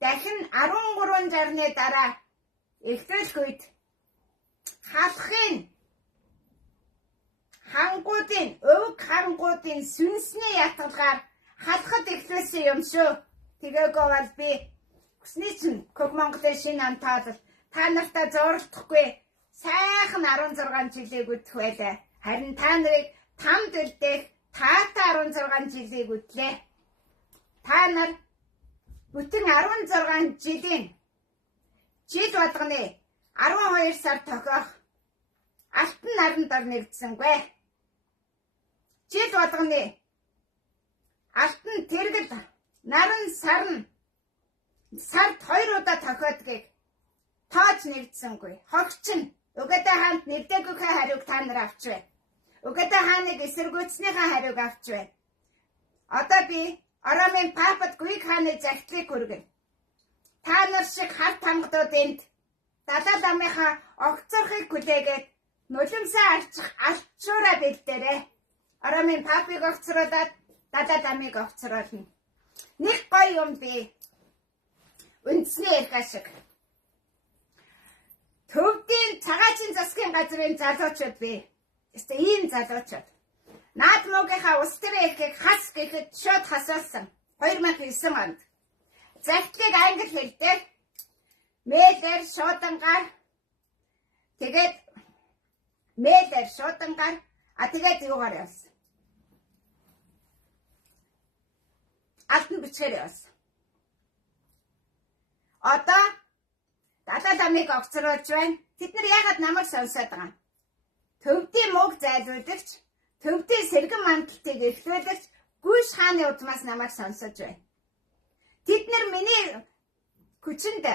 дахин 1360-ны дараа эхлүүлэх үед халахын хангуудын өвг хангуудын сүнсний ятгалгаар халахад эхлүүлсэн юм шүү. Тэгээгүй бол би хүсний чинь Хөх Монголын шинэ ан тоолол та нартай зурлахгүй сайхан 16 жилийг үтэх байлаа. Харин та нарыг тамд үлдээх таатай 16 жилийг үтлээ. Та нар бүтэн 16 жилийн жил болгоны 12 сар тохиох алтан наранд ор нэгдсэнгүй. Жил болгоны алтан тэргэл наран сард 2 удаа тохиодгийг тоож нэгдсэнгүй. Хогч нь Угата хаанд нэгдээгүйхээ хариуг та нар авч бай. Угата хааныг эсэргүүцснийхээ хариуг авч бай. Одоо би Оромын папад Гүйг хааны загтлыг хүргэн. Та нар шиг хар тамгадууд энд далаа ламынхаа огцорхыг хүлээгээд нулимсаа алчуураа бэлдээрээ. Оромын папыг огцруулаад далаа ламыг огцруулна. Нэг гоё юм би үндэсний эрх ашиг. Төвдийн цагаачийн засгийн газрын залуучууд би. Эсвэл ийм залуучууд. Наад муугийнхаа улс төрийн эрхийг хас гэхэд шууд хасуулсан. 2009 онд. Загтлыг англи хэл дээр мэйлээр шуудангаар тэгээд тэгээд юугаар явсан. Алтан бичгээр явсан. Одоо далаа ламыг огцруулж байна. Тэд нар яагаад намайг сонсоод байгаа юм? Төвдийн мууг зайлуулагч, төвдийн сэргэн мандалтыг эхлүүлэгч Гүйш хааны удмаас намайг сонсож байна. Тэд нар миний хүчинд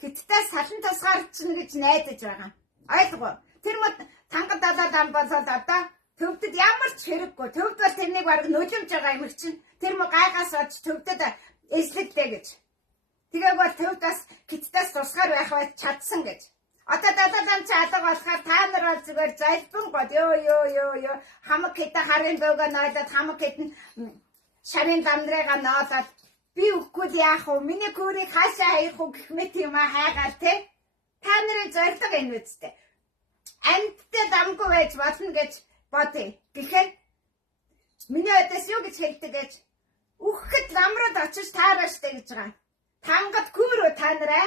хиттээ салан тусгаарчна гэж найдаж байгаа. Ойлгоо. Тэр мод тангад далаа лам болоод одоо төвдөд ямар ч хэрэггүй. Төвд бол тэрнийг бараг нулимж байгаа юм чинь. Тэр мө гайхаас олж төвдөд эслэлтэй гэж. Тэгээд бол төвд бас хиттээс тусгаар байх бай чадсан гэж. Одоо далаа лам чи алга болохоор та нар бол зүгээр залбин гол ёо хамаг хитэ харын бөгөө нойлоод хамаг хитэн шарын ламдрыгаа ноолоод би үгүй яах вэ? Миний гүрийг хаашаа хаях уу гэх мэт юм хайгаал те. Та нарын зориг энэ үстэй. Амьдтай дамгүй байж болно гэж бодъё. Гэхээр миний өдөөс юу гэж хэлдэг гэж үхэхэд ламрууд очиж таараа штэ гэж байгаа. Тангад гүрөө та нараа.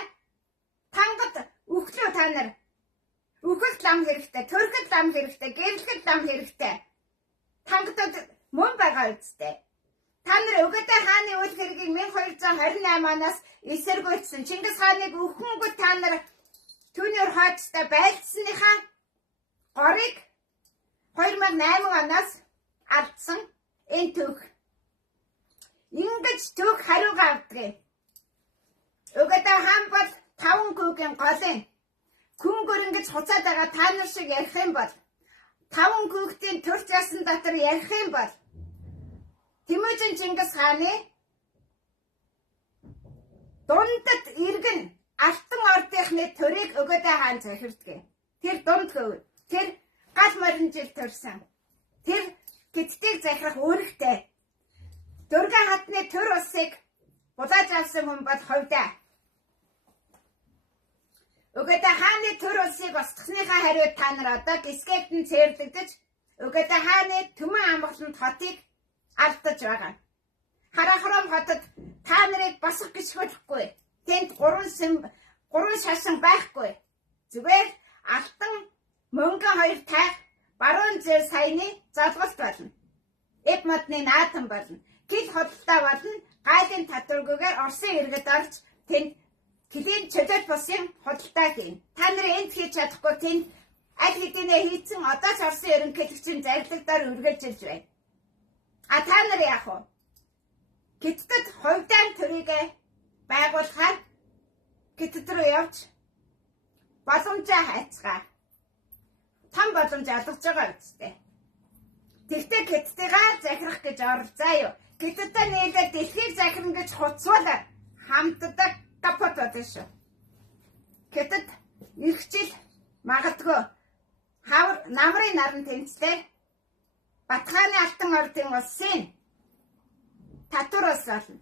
Тангад үхлөө та нар. Үхэхэд лам хэрэгтэй, төрөхөд лам хэрэгтэй, гэрлэхэд лам хэрэгтэй. Тангадад мөн байгаа үстэй. Та нар Угата хааны үйл хэргийг 1228 оноос эсэргүүцсэн. Чингис хааныг өхөнгөд та нар түүнээр хойцтой байлцсныхаа горыг 2008 оноос алдсан энэ түүх. Ингэж түүх хариугаа авдаг. Угата хаан бол 5 хүүгийн голын күнгөр ингэж хуцаад байгаа та нар шиг ярих юм бол 5 хүүхдийн төрч ясан дотор ярих юм бол Тэмүжин Чингис хааны дундад иргэн алтан ордынхны төрийг Угата хаан захирддаг. Тэр дунд хөв. Тэр гал морин жил төрсөн. Тэр гидтийг захирах үүрэгтэй. Дөргөн хатны төр усыг булааж авсан хүн бол ховдаа. Угата хааны төр усыг устгахныхаа хариуд та нар одоо гисгэтэн цэрлэгдэж Угата хааны Түмэн амгаланд хотыг алдаж байгаа. Харахрам хотод та нарыг босох гэж хөдлөхгүй. Тэнд 3 шашин байхгүй. Зүгээр алтан мөнгөн 2 тайх баруун зэр саяны залгалт болно. Эд модны наатан болно. Гэл хөдөлтөй болно. Гайлын татваргүйгээр Оросын иргэд орж тэнд килийн чөлөөт бусын хөдөлтөй хийн. Та нар энд хийж чадахгүй тэнд аль хэдийнэ хийцэн одоо ч Оросын ерөнхийлөгчийн зарилдаар үргэлжилж байна. А та нар яах вэ? Гэттд хувьдаан төрийг байгуулахаар гэттд рүү явж боломжоо хайцгаа. Том боломж олгож байгаа үстэй. Тэгтээ Хятадыгаар захирах гэж оролцоо юу. Хятадтай нийлээд дэлхийг захирна гэж хуцвал хамтдаг капот болно шүү. Хятад их жил магадгүй хавар намрын наран тэмцлээ. Батхааны алтан ордын улсын татвараас болно.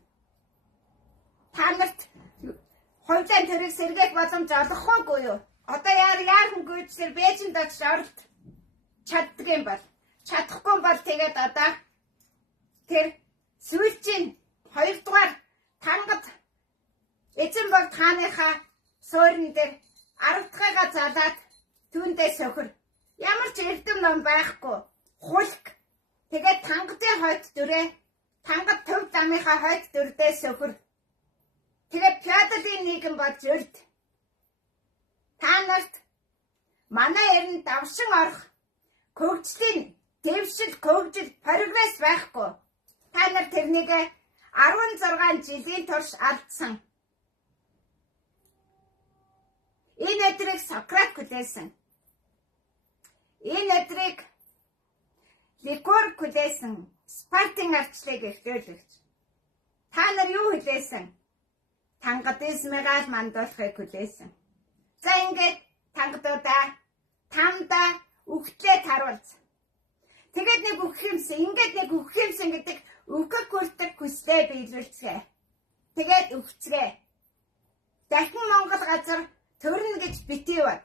Та нарт хувьлын тэрэг сэргээх боломж олохгүй юу? Одоо яархан гүйцээр Бээжинд очиж оролт чаддаг юм бол чадахгүй бол тэгээд одоо тэр сүүлчийн 2 дугаар тангад эзэн бол тааныхаа суурин дээр 10 дахьгаа залаад түүндээ сөхөр. Ямар ч эрдэм ном байхгүй. Хулк. Тэгээд тангадын хойд дүрээ тангад төв замынхаа хойд дүрдээ сөхөр. Тэгээд феодалын нийгэм болж өрд. Та нарт манай эрен давшин орох хөгжлийн дэвшил хөгжил прогресс байхгүй. Та нар тэрнийг 16 жилийн турш алдсан. Энэ өдрийг Сократ хүлээсэн. Энэ өдрийг Ликур хүлээсэн. Спартын арчлыг эхлүүлэгч. Та нар юу хүлээсэн? Тангадизмыгаар мандуулахыг хүлээсэн. За ингээд тангадуудаа тамдаа үхтлээ таруулц. Тэгээд нэг үхэх юмсан, ингээд нэг үхэх юмсан гэдэг үхэх хүртэг хүслээ биелүүлцгээ. Тэгээд үхцгээ. Дахин Монгол газар төрнө гэж битгий бод.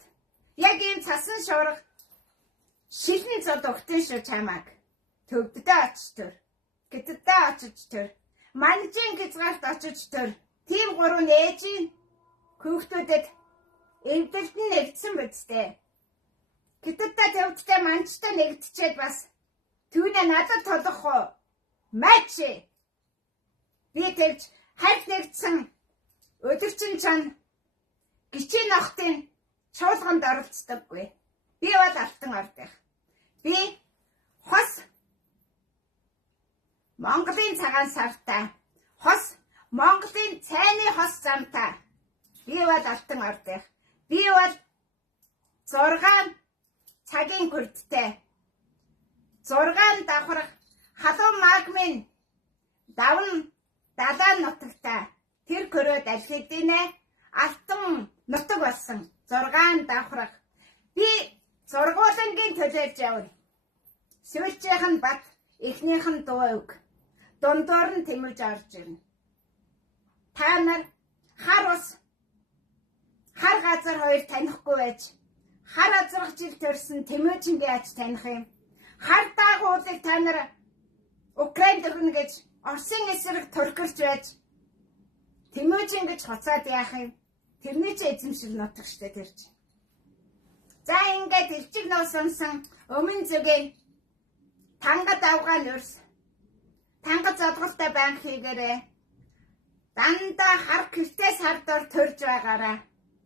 Яг ийм цасан шуурга шилэн цод өгтөн шүү чамааг. Төвдөө очиж төр. Гэтэдээ очиж төр. Манжин хязгаарт очиж төр. Тийм 3 ээжийн хүүхдүүдэд эвдэлд нь нэгдсэн бидтэй. Гэтэдээ төвдтэй манчтай нэгдчихэд бас түүнээ надад толох уу? Майчи. Би тэгж хайр нэгдсэн өдөрчин чан гिचийн охтын чуулганд оролцдоггүй. Би бол алтан ордих. Би хос Монголын цагаан сартай. Хос Монголын цайны хос замтай. Би бол алтан ордих. Би бол 6 цагийн хүрдтэй. 6 давхрах халуун магмын давн далайн нутагтай. Тэр көрөөд аль хэдийнэ алтан нутаг болсон 6 давхрах. Би сургуулийн төлөөлж явна. Сүүлчийнх нь бат, эхнийх нь дуу үг. Дундуур нь тэмүүлж орж ирнэ. Та нар хар ус, хар газар хоёр танихгүй байж, хар азрах жил төрсөн тэмүүлжин би яаж таних юм? Хар даагуулыг та нар Украинд өгнө гэж Оросын эсрэг туркилж байж, тэмүүлжин гэж хуцаад яах юм? Тэрний ч эзэмшил нутаг штэ тэр чинь. За ингээд элчиг нөө сонсон өмнө зүгийн тангад авгаан өрс. Тангад задгалтай банк хийгээрээ. Дандаа хар гэртээс хардор төрж байгаараа.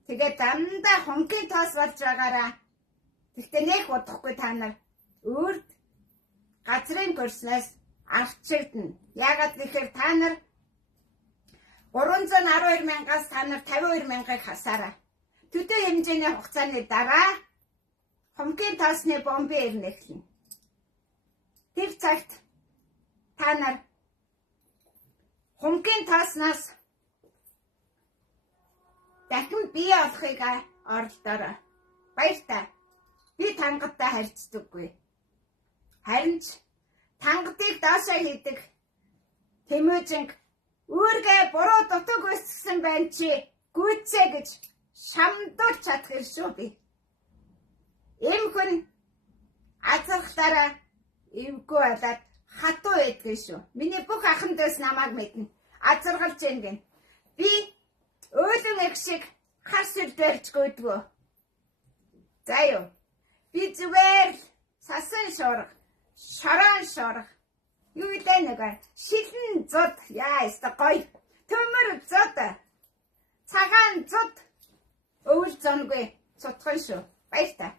Тэгээд дандаа хонгийн тоос болж байгаараа. Тэгтээ нэг удахгүй та нар үрд газрын курснаас авчирдана. Яагаад гэхээр та нар 312,000-аас та нар 52,000-ыг хасаараа. Төдөө хэмжээний хугацааны дараа хонгийн тоосны бомбын ирнэ эхэлнэ. Тэр цагт та нар хонгийн тооснаас дахин бие олохыг оролдоорой. Баяртай. Би тангадтай харьцдаггүй. Харин ч тангадыг даашаа хийдэг Тэмүжинг үүргээ буруу дутаг үүсгэсэн байна чи гүйцээ гэж шамдуулж чадах юм шүү би. Эм хүн азархлаараа эвгүй болоод хатуу байдгүй шүү. Миний бүх ахын дэс намайг мэднэ. Азаргалж гин. Би өөлөн эх шиг хас үлдэрч гүйдгөө. За юу. Би зүгээр сасан шуурга, шорон шуурга. Юу илээ нэг шилэн зод яаста гоё. Төмөр зод. Цагаан зод. Өвөл зонгүй цутхан шүү. Баяртай.